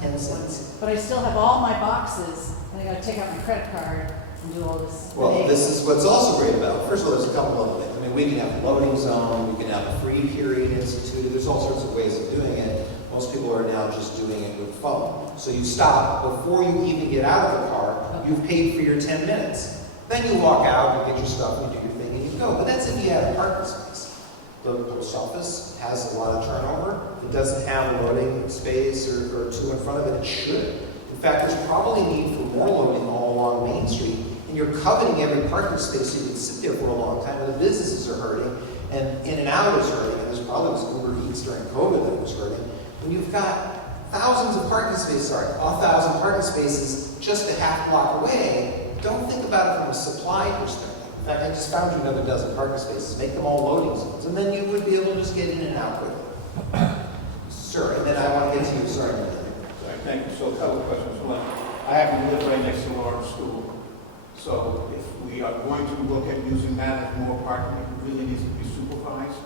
man. 10 cents. But I still have all my boxes, and I got to take out my credit card and do all this. Well, this is what's also great about it. First of all, there's a couple of things. We can have a loading zone, we can have a free period instituted. There's all sorts of ways of doing it. Most people are now just doing it with phone. So you stop before you even get out of the car. You've paid for your 10 minutes. Then you walk out and get your stuff and do your thing and you go. But that's if you have a parking space. The post office has a lot of turnover. It doesn't have a loading space or two in front of it. It should. In fact, there's probably need for more loading all along Main Street. And you're coveting every parking space so you can sit there for a long time. And the businesses are hurting. And In and Out is hurting. And there's probably was Uber Eats during COVID that was hurting. When you've got thousands of parking spaces, 1,000 parking spaces just a half block away, don't think about it from a supply perspective. In fact, I just found you another dozen parking spaces. Make them all loading zones, and then you would be able to just get in and out quickly. Sir, and then I want to get to you. Sorry. Sorry, thank you. So a couple of questions. One, I happen to live right next to Lawrence School. So if we are going to look at using that as more parking, it really needs to be supervised,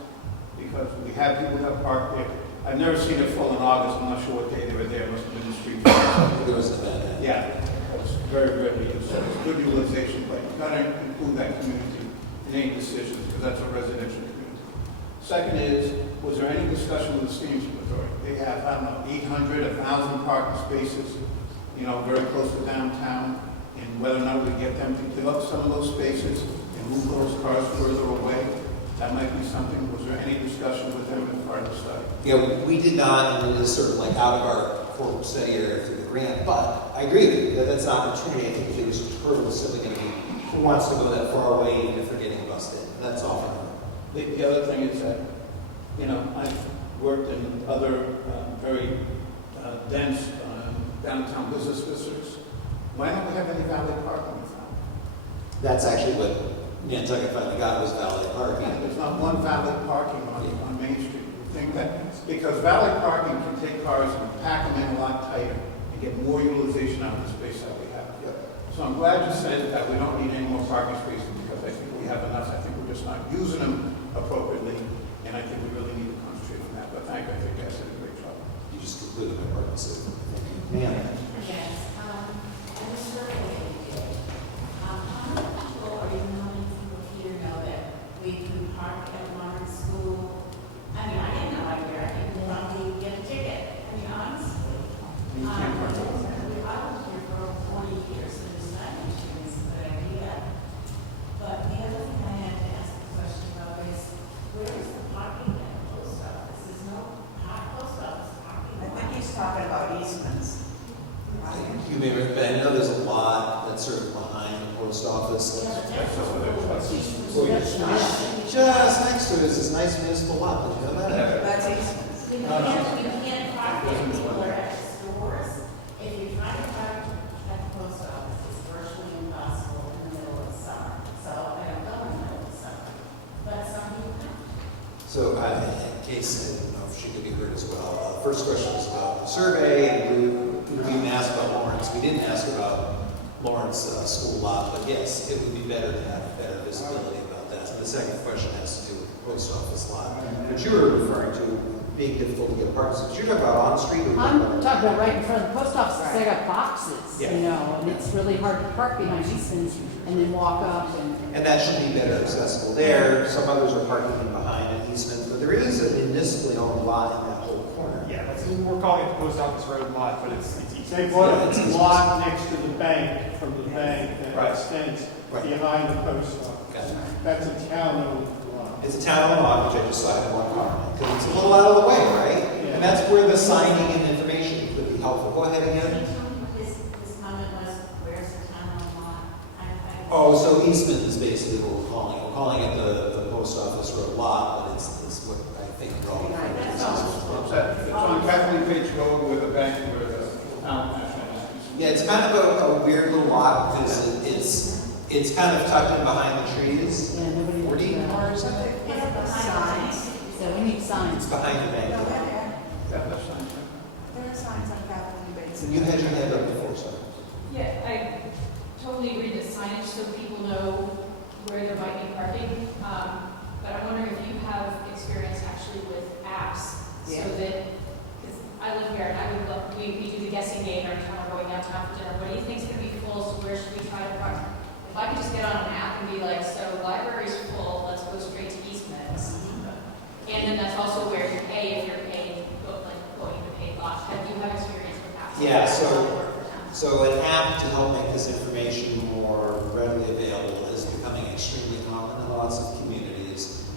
because we have people that park there. I've never seen it full in August. I'm not sure what day they were there. It must have been the street. There was an event. Yeah, it's very rarely used. So it's good utilization, but you've got to include that community in any decisions, because that's a residential community. Second is, was there any discussion with the steam authority? They have, 800, 1,000 parking spaces, very close to downtown, and whether or not we get them to give up some of those spaces and move those cars further away. That might be something. Was there any discussion with them as part of the study? Yeah, we did not, and it is sort of like out of our core study area through the grant, but I agree with you. That's an opportunity. I think the biggest hurdle is simply going to be who wants to go that far away even if they're getting busted. And that's often. The other thing is that, I've worked in other very dense downtown business districts. Why don't we have any valet parking with them? That's actually what Nantucket finally got, was valet parking. There's not one valet parking on Main Street. You think that, because valet parking can take cars and pack them in a lot tighter and get more utilization out of the space that we have. Yep. So I'm glad you said that we don't need any more parking spaces because I think we have enough. I think we're just not using them appropriately, and I think we really need to concentrate on that. But thank you, I think that's a great job. You just completed my part, so thank you. Ma'am? Yes, and the survey that you did, how many people, or even how many people here know that we can park at Lawrence School? I mean, I didn't know I did, I didn't probably get a ticket, I mean, honestly. You can't park there. I was here for over 40 years, so this signage thing is a good idea. But the other thing I had to ask a question about is, where is the parking at the post office? There's no post office parking. I think he's talking about easements. You may remember, I know there's a lot that's sort of behind the post office. That's over there. Just next to it is this nice municipal lot, did you know that? That's easements. You can't park it anywhere at the stores. If you try to park at the post office, it's virtually impossible in the middle of the summer. So I don't go in the middle of the summer. But some people can. So, Case, I don't know if she could be heard as well. First question was about the survey, and we didn't ask about Lawrence. We didn't ask about Lawrence school lot, but yes, it would be better to have better visibility about that. And the second question has to do with the post office lot, which you were referring to being difficult to get parking spaces. You're talking about on street or? I'm talking about right in front of the post office, 'cause they got boxes, Yeah. you know, and it's really hard to park behind Easton's and then walk up And that should be better accessible there. Some others are parking in behind an easement, but there is a municipally owned lot in that whole corner. Yeah, we're calling it the post office road lot, but it's easy. They bought a lot next to the bank, from the bank that Right. extends Right. behind the post office. Gotcha. That's a town-owned lot. It's a town-owned lot, which I just saw in one comment, because it's a little out of the way, right? Yeah. And that's where the signing and information could be helpful. Go ahead Can you again. tell me what this comment was, where's the town lot? Oh, so easement is basically what we're calling it. We're calling it the post office road lot, but it's what I think we're all. It's on Kathleen Page Road where the bank, where the town national institution. Yeah, it's kind of a weird little lot because it's kind of tucked in behind the trees. Yeah, nobody. Where do you- Or something, Is it behind the signs. So we need signs. It's behind the No, bank. Yeah, that's fine. there are signs on Kathleen Bates. You had your hand up before, so. Yeah, I totally agree with signage so people know where there might be parking. But I'm wondering if you have experience actually with apps so Yeah. that, because I live here and I would love, we do the guessing game every time we're going downtown for dinner. What do you think is going to be full? So where should we try to park? If I could just get on an app and be like, so library's full, let's go straight to Eastman's. And then that's also where you pay if you're paying, like going to pay lots. Have you have experience with apps? Yeah, so- How does that work for towns? So an app to help make this information more readily available is becoming extremely common in lots of communities.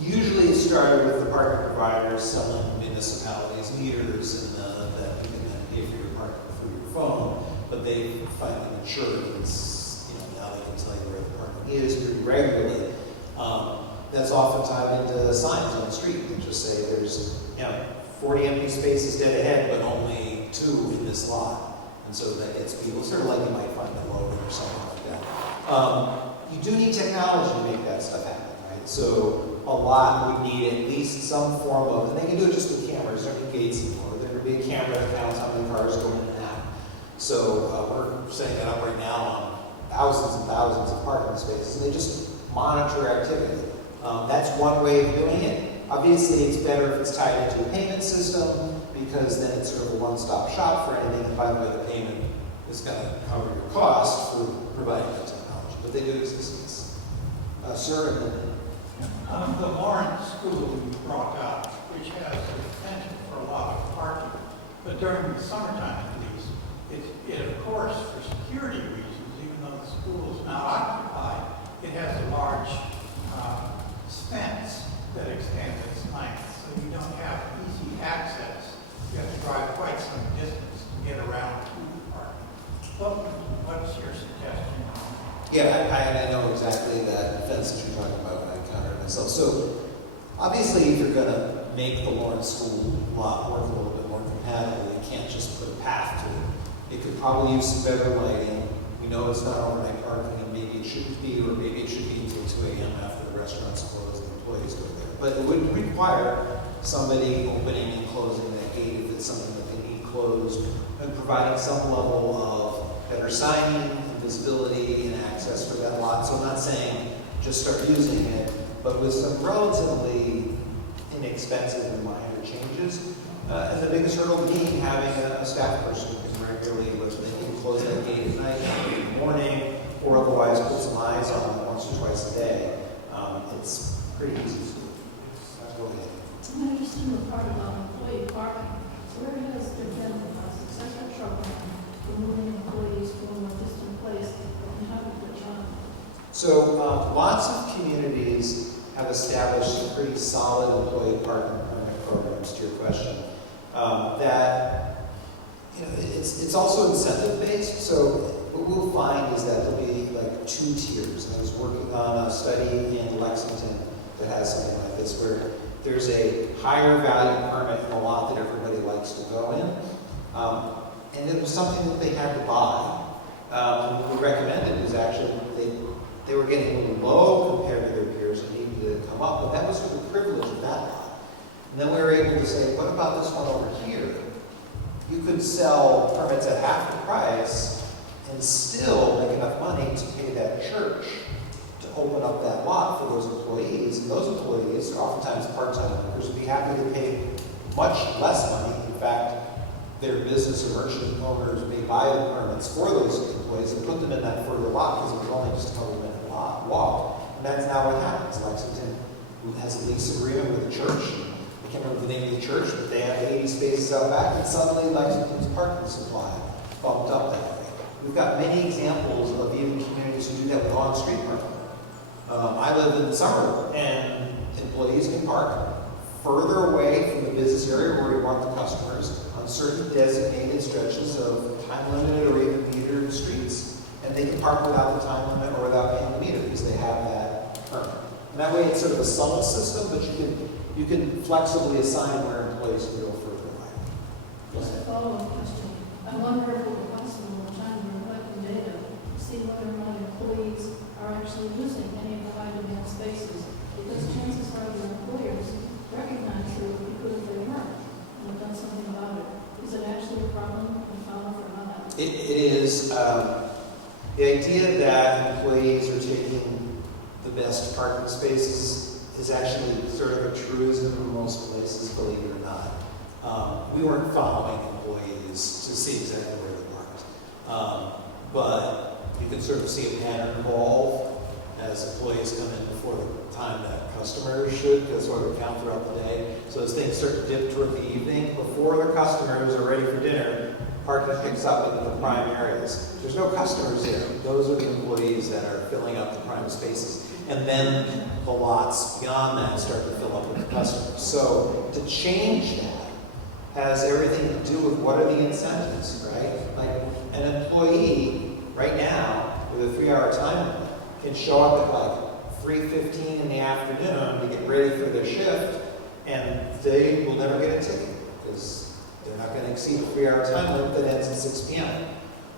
Usually it started with the parking providers selling municipalities meters and that you can then pay for your parking through your phone. But they finally matured. It's, now they can tell you where the parking is pretty regularly. That's often tied into signs on the street that just say there's 40 empty spaces dead ahead, but only 2 in this lot. And so that gets people, sort of like you might find a Logan or something like that. You do need technology to make that stuff happen, right? So a lot would need at least some form of, and they can do it just with cameras, there aren't gates anymore. There would be a camera that counts how many cars go in and out. So we're setting that up right now on thousands and thousands of parking spaces, and they just monitor activity. That's one way of doing it. Obviously, it's better if it's tied into a payment system because then it's sort of a one-stop shop for anything. And by the way, the payment is going to cover your cost for providing that technology. But they do exist. Sir, and then The Lawrence School you brought up, which has a potential for a lot of parking, but during the summertime at least, it of course, for security reasons, even though the school is not occupied, it has a large fence that extends its length, so you don't have easy access. You have to drive quite some distance to get around to the parking. What's your suggestion on that? yeah, I know exactly that fence that you're talking about when I encountered it myself. So obviously, if you're going to make the Lawrence School lot work a little bit more compatible, you can't just put a path to it. It could probably use some better lighting. We know it's not overnight parking, and maybe it shouldn't be, or maybe it should be until 2 a.m. after the restaurant's closed and employees go there. But it would require somebody opening and closing that gate if it's something that they need closed, and providing some level of better signing and visibility and access for that lot. So I'm not saying just start using it, but with some relatively inexpensive and minor changes. And the biggest hurdle being having a staff person who can regularly, whether they can close that gate at night, in the morning, or otherwise put some eyes on it once or twice a day. It's pretty easy to do. Go ahead. I'm interested in the part about employee parking. Where has there been a successful program for moving employees from a distant place and how did it run? So lots of communities have established some pretty solid employee parking permit programs, to your question. That, you know, it's also incentive based. So what we'll find is that there'll be like 2 tiers. And I was working on a study in Lexington that has something like this, where there's a higher value permit in a lot that everybody likes to go in. And it was something that they had to buy. What we recommended is actually they were getting a little low compared to their peers and needed to come up, but that was for the privilege of that lot. And then we were able to say, what about this one over here? You could sell permits at half the price and still make enough money to pay that church to open up that lot for those employees. And those employees, oftentimes part-time workers, would be happy to pay much less money. In fact, their business or merchant owners may buy the permits for those employees and put them in that further lot because it was only just a couple minute walk. And that's now what happens. Lexington has a lease agreement with the church. I can't remember the name of the church, but they have 80 spaces out back, and suddenly Lexington's parking supply bumped up that way. We've got many examples of even communities who do that with on-street parking. I live in Somerville, and employees can park further away from the business area where we want the customers on certain designated stretches of time-limited or even metered streets. And they can park without the time limit or without paying the meter because they have that permit. And that way it's sort of a subtle system, but you can flexibly assign where employees can go further away. Just a follow-up question. I wonder if it would be possible in time to reflect the data to see whether or not employees are actually using any of the high demand spaces. Because chances are the employers recognize that it would be good if they weren't and have done something about it. Is it actually a problem in Falmouth or not? It is. The idea that employees are taking the best parking spaces is actually sort of a truism in most places, believe it or not. We weren't following employees to see exactly where they parked. But you can sort of see a pattern evolve as employees come in before the time that customers should, because sort of count throughout the day. So as things start to dip toward the evening, before the customers are ready for dinner, parking picks up in the prime areas. There's no customers there. Those are the employees that are filling up the prime spaces. And then the lots beyond that start to fill up with the customers. So to change that has everything to do with what are the incentives, right? Like an employee right now with a 3-hour time limit can show up at like 3:15 in the afternoon to get ready for their shift, and they will never get a ticket because they're not going to exceed a 3-hour time limit that ends at 6 p.m.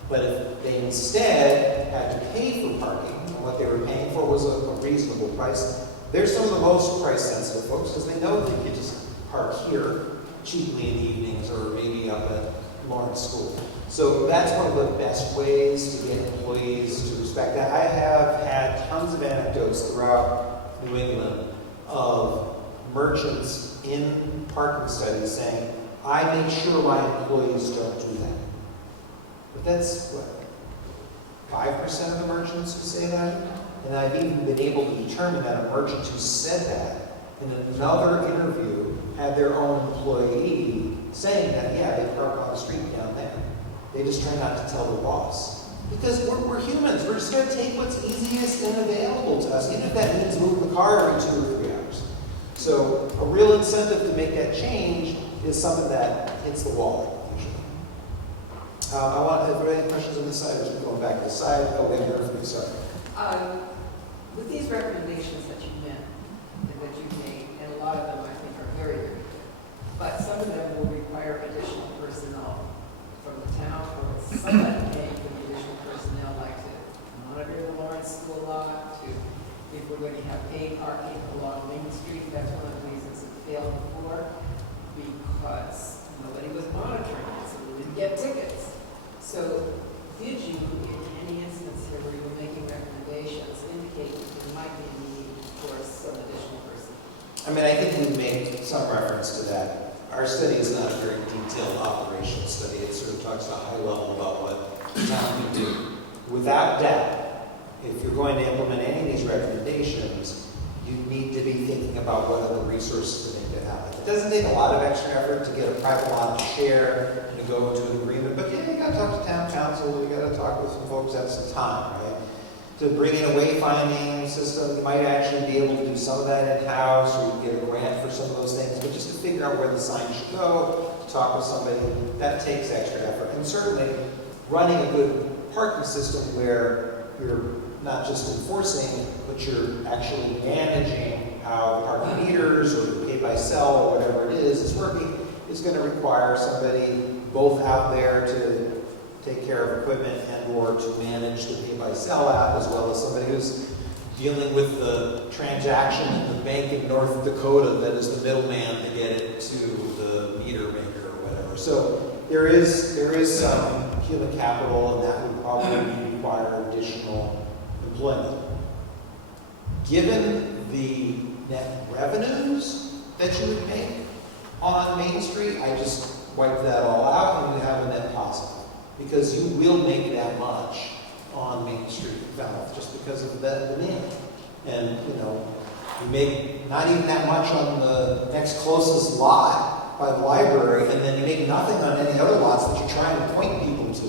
But if they instead had to pay for parking, and what they were paying for was a reasonable price, they're some of the most price-sensitive folks because they know they can just park here cheaply in the evenings or maybe up at Lawrence School. So that's one of the best ways to get employees to respect that. I have had tons of anecdotes throughout New England of merchants in parking studies saying, I make sure my employees don't do that. But that's, what, 5% of the merchants who say that? And I've even been able to determine that a merchant who said that in another interview had their own employee saying that, yeah, they park on the street down there. They just try not to tell their boss. Because we're humans. We're just going to take what's easiest and available to us, even if that means moving the car every 2 or 3 hours. So a real incentive to make that change is something that hits the wall, usually. If there are any questions on this side, or just going back to the side? Oh, we have your sorry. With these recommendations that you made, and a lot of them I think are very, very good, but some of them will require additional personnel from the town or somebody paying for the additional personnel, like to monitor the Lawrence School lot, to if we're going to have paid parking along Main Street. That's one of the reasons it failed before, because nobody was monitoring it, so we didn't get tickets. So did you indicate that there might be a need for some additional person. I mean, I think we make some reference to that. Our study is not a very detailed operational study. It sort of talks at a high level about what the town can do. Without doubt, if you're going to implement any of these recommendations, you need to be thinking about what other resources to make that happen. It doesn't take a lot of extra effort to get a private lot to share and to go into an agreement, but yeah, you gotta talk to town council, you gotta talk with some folks, have some time, right? To bring in a wayfinding system, you might actually be able to do some of that in-house, or you get a grant for some of those things, but just to figure out where the sign should go, to talk with somebody, that takes extra effort. And certainly, running a good parking system where you're not just enforcing, but you're actually managing how the parking meters or the pay-by-cell or whatever it is working, is going to require somebody both out there to take care of equipment and or to manage the pay-by-cell app, as well as somebody who's dealing with the transaction at the bank in North Dakota that is the middleman to get it to the meter maker or whatever. So there is some human capital, and that would probably require additional employment. Given the net revenues that you would make on Main Street, I just wipe that all out and you have a net positive. Because you will make that much on Main Street in Falmouth just because of that demand. And, you know, you make not even that much on the next closest lot by the library, and then you make nothing on any other lots that you're trying to point people to.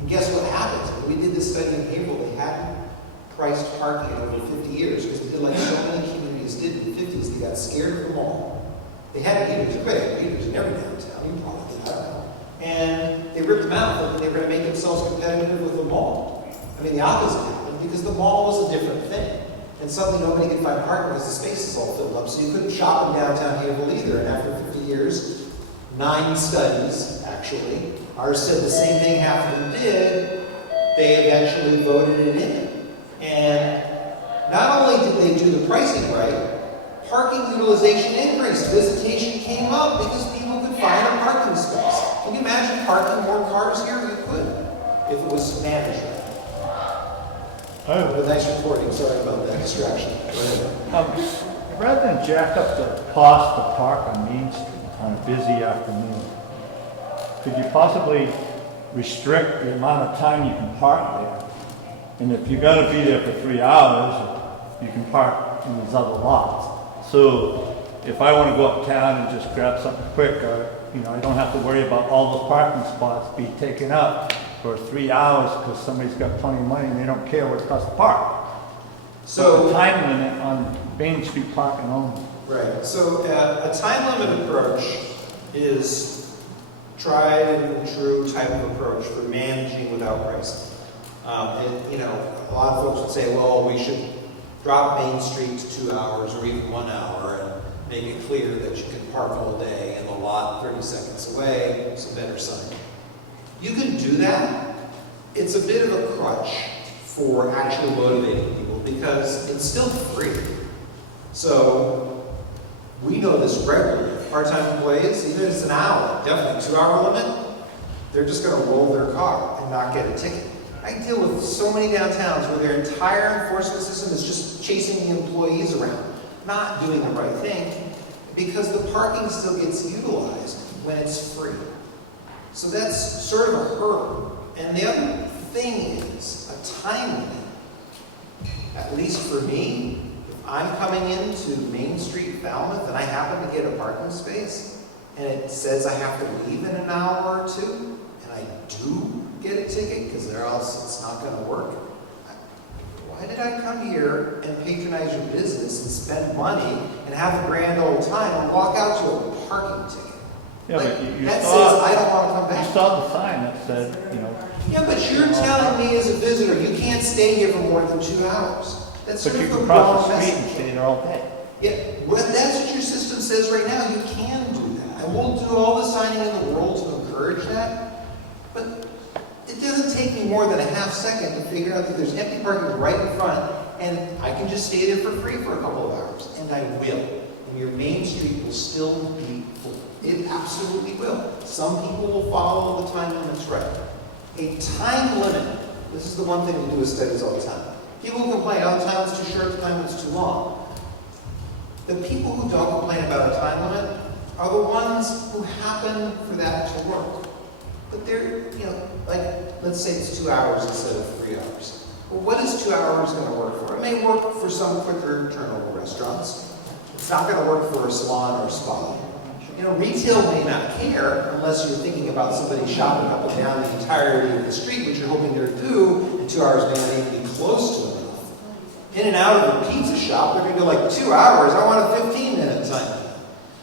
And guess what happens? When we did this study in April, they hadn't priced parking in over 50 years, because they did like so many communities did in the 50s. They got scared of them all. They had meters, everybody had meters in every downtown. You can probably get out. And they ripped them out, thinking they were going to make themselves competitive with the mall. I mean, the opposite happened, because the mall was a different thing. And suddenly nobody could find parking because the space is all filled up. So you couldn't shop in downtown Haverhill either. And after 50 years, 9 studies, actually, ours said the same thing half of them did. They eventually voted it in. And not only did they do the pricing right, parking utilization increased. Visitation came up because people could find a parking space. Can you imagine parking more cars here? You could, if it was managed right. Oh, nice recording. Sorry about that distraction. Rather than jack up the cost to park on Main Street on a busy afternoon, could you possibly restrict the amount of time you can park there? And if you got to be there for 3 hours, you can park in these other lots. So if I want to go uptown and just grab something quick, you know, I don't have to worry about all those parking spots being taken up for 3 hours because somebody's got plenty of money and they don't care what it costs to park. So a time limit on Main Street parking only. Right. So a time limit approach is tried and true type of approach for managing without pricing. And, you know, a lot of folks would say, well, we should drop Main Street to 2 hours or even 1 hour and make it clear that you can park all day in the lot 30 seconds away, some better sign. You can do that. It's a bit of a crutch for actually motivating people because it's still free. So we know this regularly. Part-time employees, even if it's an hour, definitely 2 hour limit, they're just going to roll their car and not get a ticket. I deal with so many downtowns where their entire enforcement system is just chasing the employees around, not doing the right thing, because the parking still gets utilized when it's free. So that's sort of a hurdle. And the other thing is a time limit. At least for me, if I'm coming into Main Street, Falmouth, and I happen to get a parking space, and it says I have to leave in an hour or two, and I do get a ticket, because or else it's not going to work, why did I come here and patronize your business and spend money and have a grand old time and walk out to a parking ticket? Yeah, like, but you that saw, says I don't want to come back. You saw the sign that said, you know. Yeah, but you're telling me as a visitor you can't stay here for more than 2 hours. That's sort But you of can the cross wrong the street and message. stay there all day. Yeah, well, that's what your system says right now. You can do that. And we'll do all the signing in the world to encourage that. But it doesn't take me more than a half second to figure out that there's empty parking right in front, and I can just stay there for free for a couple of hours. And I will. And your Main Street will still be full. It absolutely will. Some people will follow the time limits right. A time limit, this is the one thing we do with studies all the time. People who complain, oh, the time limit's too short, the time limit's too long. The people who don't complain about a time limit are the ones who happen for that to work. But they're, like, let's say it's 2 hours instead of 3 hours. Well, what is 2 hours going to work for? It may work for some quicker turnover restaurants. It's not going to work for a salon or a spa. Retail may not care unless you're thinking about somebody shopping up and down the entirety of the street, which you're hoping they're due, and 2 hours may not even be close to enough. In and out of a pizza shop, they're going to go like 2 hours. I want a 15-minute time.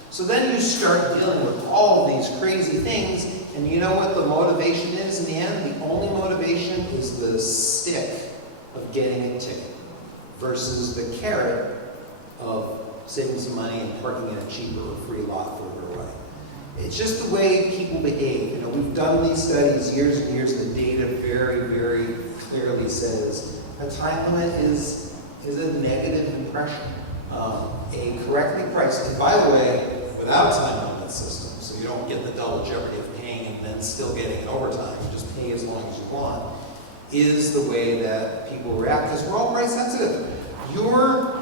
So then you start dealing with all these crazy things, and you know what the motivation is in the end? The only motivation is the stick of getting a ticket versus the carrot of saving some money and parking in a cheaper or free lot further away. It's just the way people behave. We've done these studies years and years, and the data very, very clearly says a time limit is a negative impression. A correctly priced, and by the way, without a time limit system, so you don't get the double jeopardy of paying and then still getting an overtime, you just pay as long as you want, is the way that people react, because we're all price sensitive. Your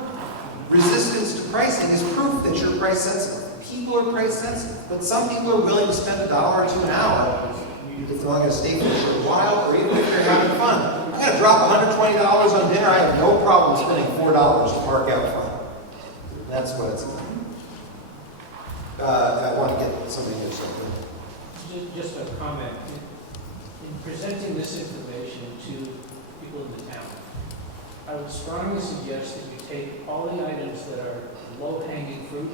resistance to pricing is proof that you're price sensitive. People are price sensitive, but some people are willing to spend $1 or $2 an hour if they're only going to stay for a short while, or even if they're having fun. I'm going to drop $120 on dinner. I have no problem spending $4 to park out front. That's what it's about. I want to get something here. Just a comment. In presenting this information to people in the town, I would strongly suggest that you take all the items that are low-hanging fruit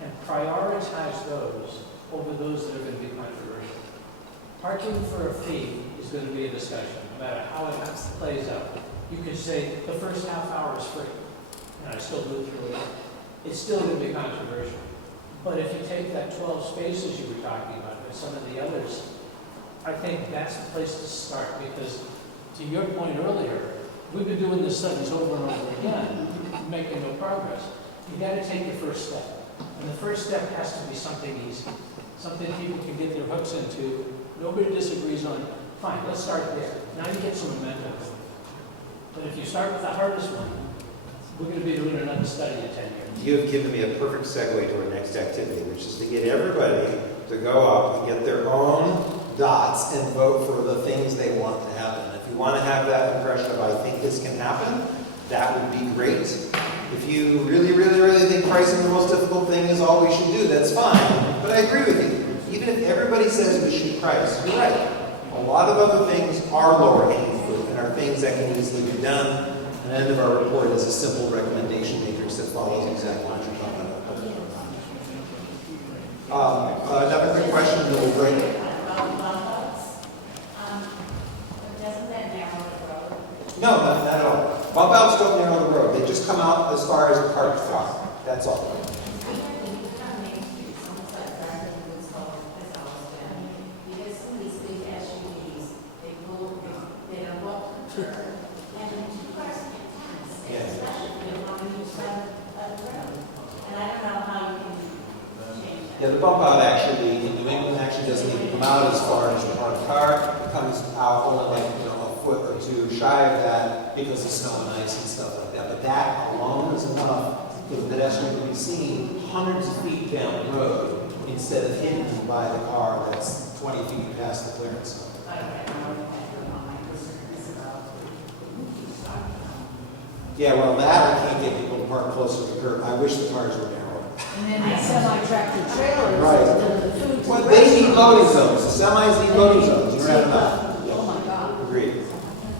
and prioritize those over those that are going to be controversial. Parking for a fee is going to be a discussion, no matter how it plays out. You could say the first half hour is free, and I still do it through it. It's still going to be controversial. But if you take that 12 spaces you were talking about and some of the others, I think that's the place to start, because to your point earlier, we've been doing these studies over and over again, making no progress. You got to take the first step. And the first step has to be something easy, something people can get their hooks into. Nobody disagrees on, fine, let's start there. Now you get some momentum. But if you start with the hardest one, we're going to be doing another study in 10 years. You have given me a perfect segue to our next activity, which is to get everybody to go up and get their own dots and vote for the things they want to happen. If you want to have that impression of, I think this can happen, that would be great. If you really, really, really think pricing the most difficult thing is all we should do, that's fine. But I agree with you. Even if everybody says we should price, you're right. A lot of other things are lower hanging fruit and are things that can easily be done. And the end of our report is a simple recommendation matrix that follows exactly what you're talking about. Another quick question, and then we'll break it. Doesn't that narrow the road? No, not at all. Bump outs don't narrow the road. They just come out as far as the parked car. That's all. Yeah, the bump out actually in New England actually doesn't even come out as far as your parked car. It comes out only like a foot or two shy of that because of snow and ice and stuff like that. But that alone is enough for the pedestrian to be seen hundreds of feet down the road instead of hidden by the car that's 20 feet past the clearance zone. Yeah, well, that I can't get people to park closer to the curb. I wish the cars were narrower. And then the semi-tractor trailers. Right. The food. Well, they need loading zones. The semis need loading zones. You don't have enough. Oh my God. Agreed.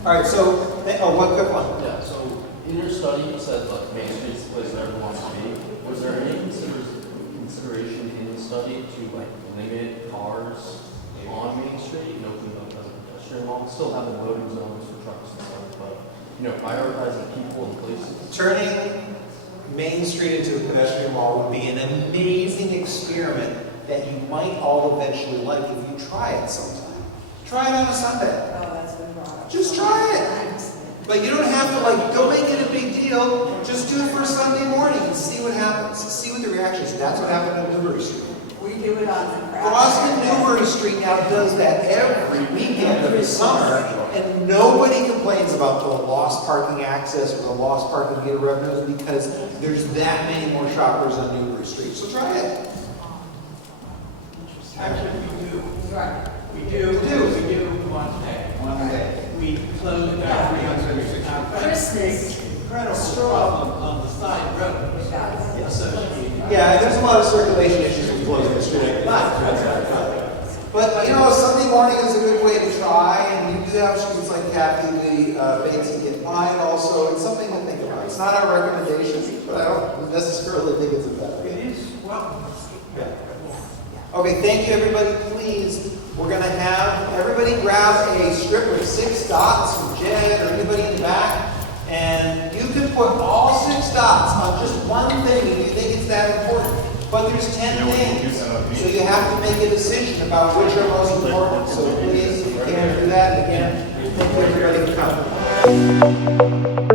All right, so, one quick one. Yeah, so in your study, you said like Main Street's the place that everyone wants to be. Was there any consideration in the study to like limit cars on Main Street, open up as a pedestrian wall, still having loading zones for trucks and stuff, but prioritizing people and places? Turning Main Street into a pedestrian wall would be an amazing experiment that you might all eventually like if you try it sometime. Try it on a Sunday. Oh, that's been brought up. Just try it. But you don't have to don't make it a big deal. Just do it for Sunday morning and see what happens. See what the reaction is. That's what happened on Newbury Street. We do it on the Boston Newbury Street now does that every weekend of the summer, and nobody complains about the lost parking access or the lost parking meter revenues because there's that many more shoppers on Newbury Street. So try it. Actually, we do. Right. We do one day. One day. We close it down 366. Christmas. Incredible problem on the side road associated. Yeah, there's a lot of circulation issues with closing the street at night. But, you know, Sunday morning is a good way to try, and you do have streets like Kathy, the Bates and Get Pine also. It's something to think about. It's not our recommendation, but I don't necessarily think it's a bad idea. It is, well, Okay, thank you, everybody. Please, we're going to have everybody grab a strip with 6 dots from Jed or anybody in the back, and you can put all 6 dots on just one thing if you think it's that important. But there's 10 things, so you have to make a decision about which are most important. So please, if you can do that, again, thank you, everybody, for coming.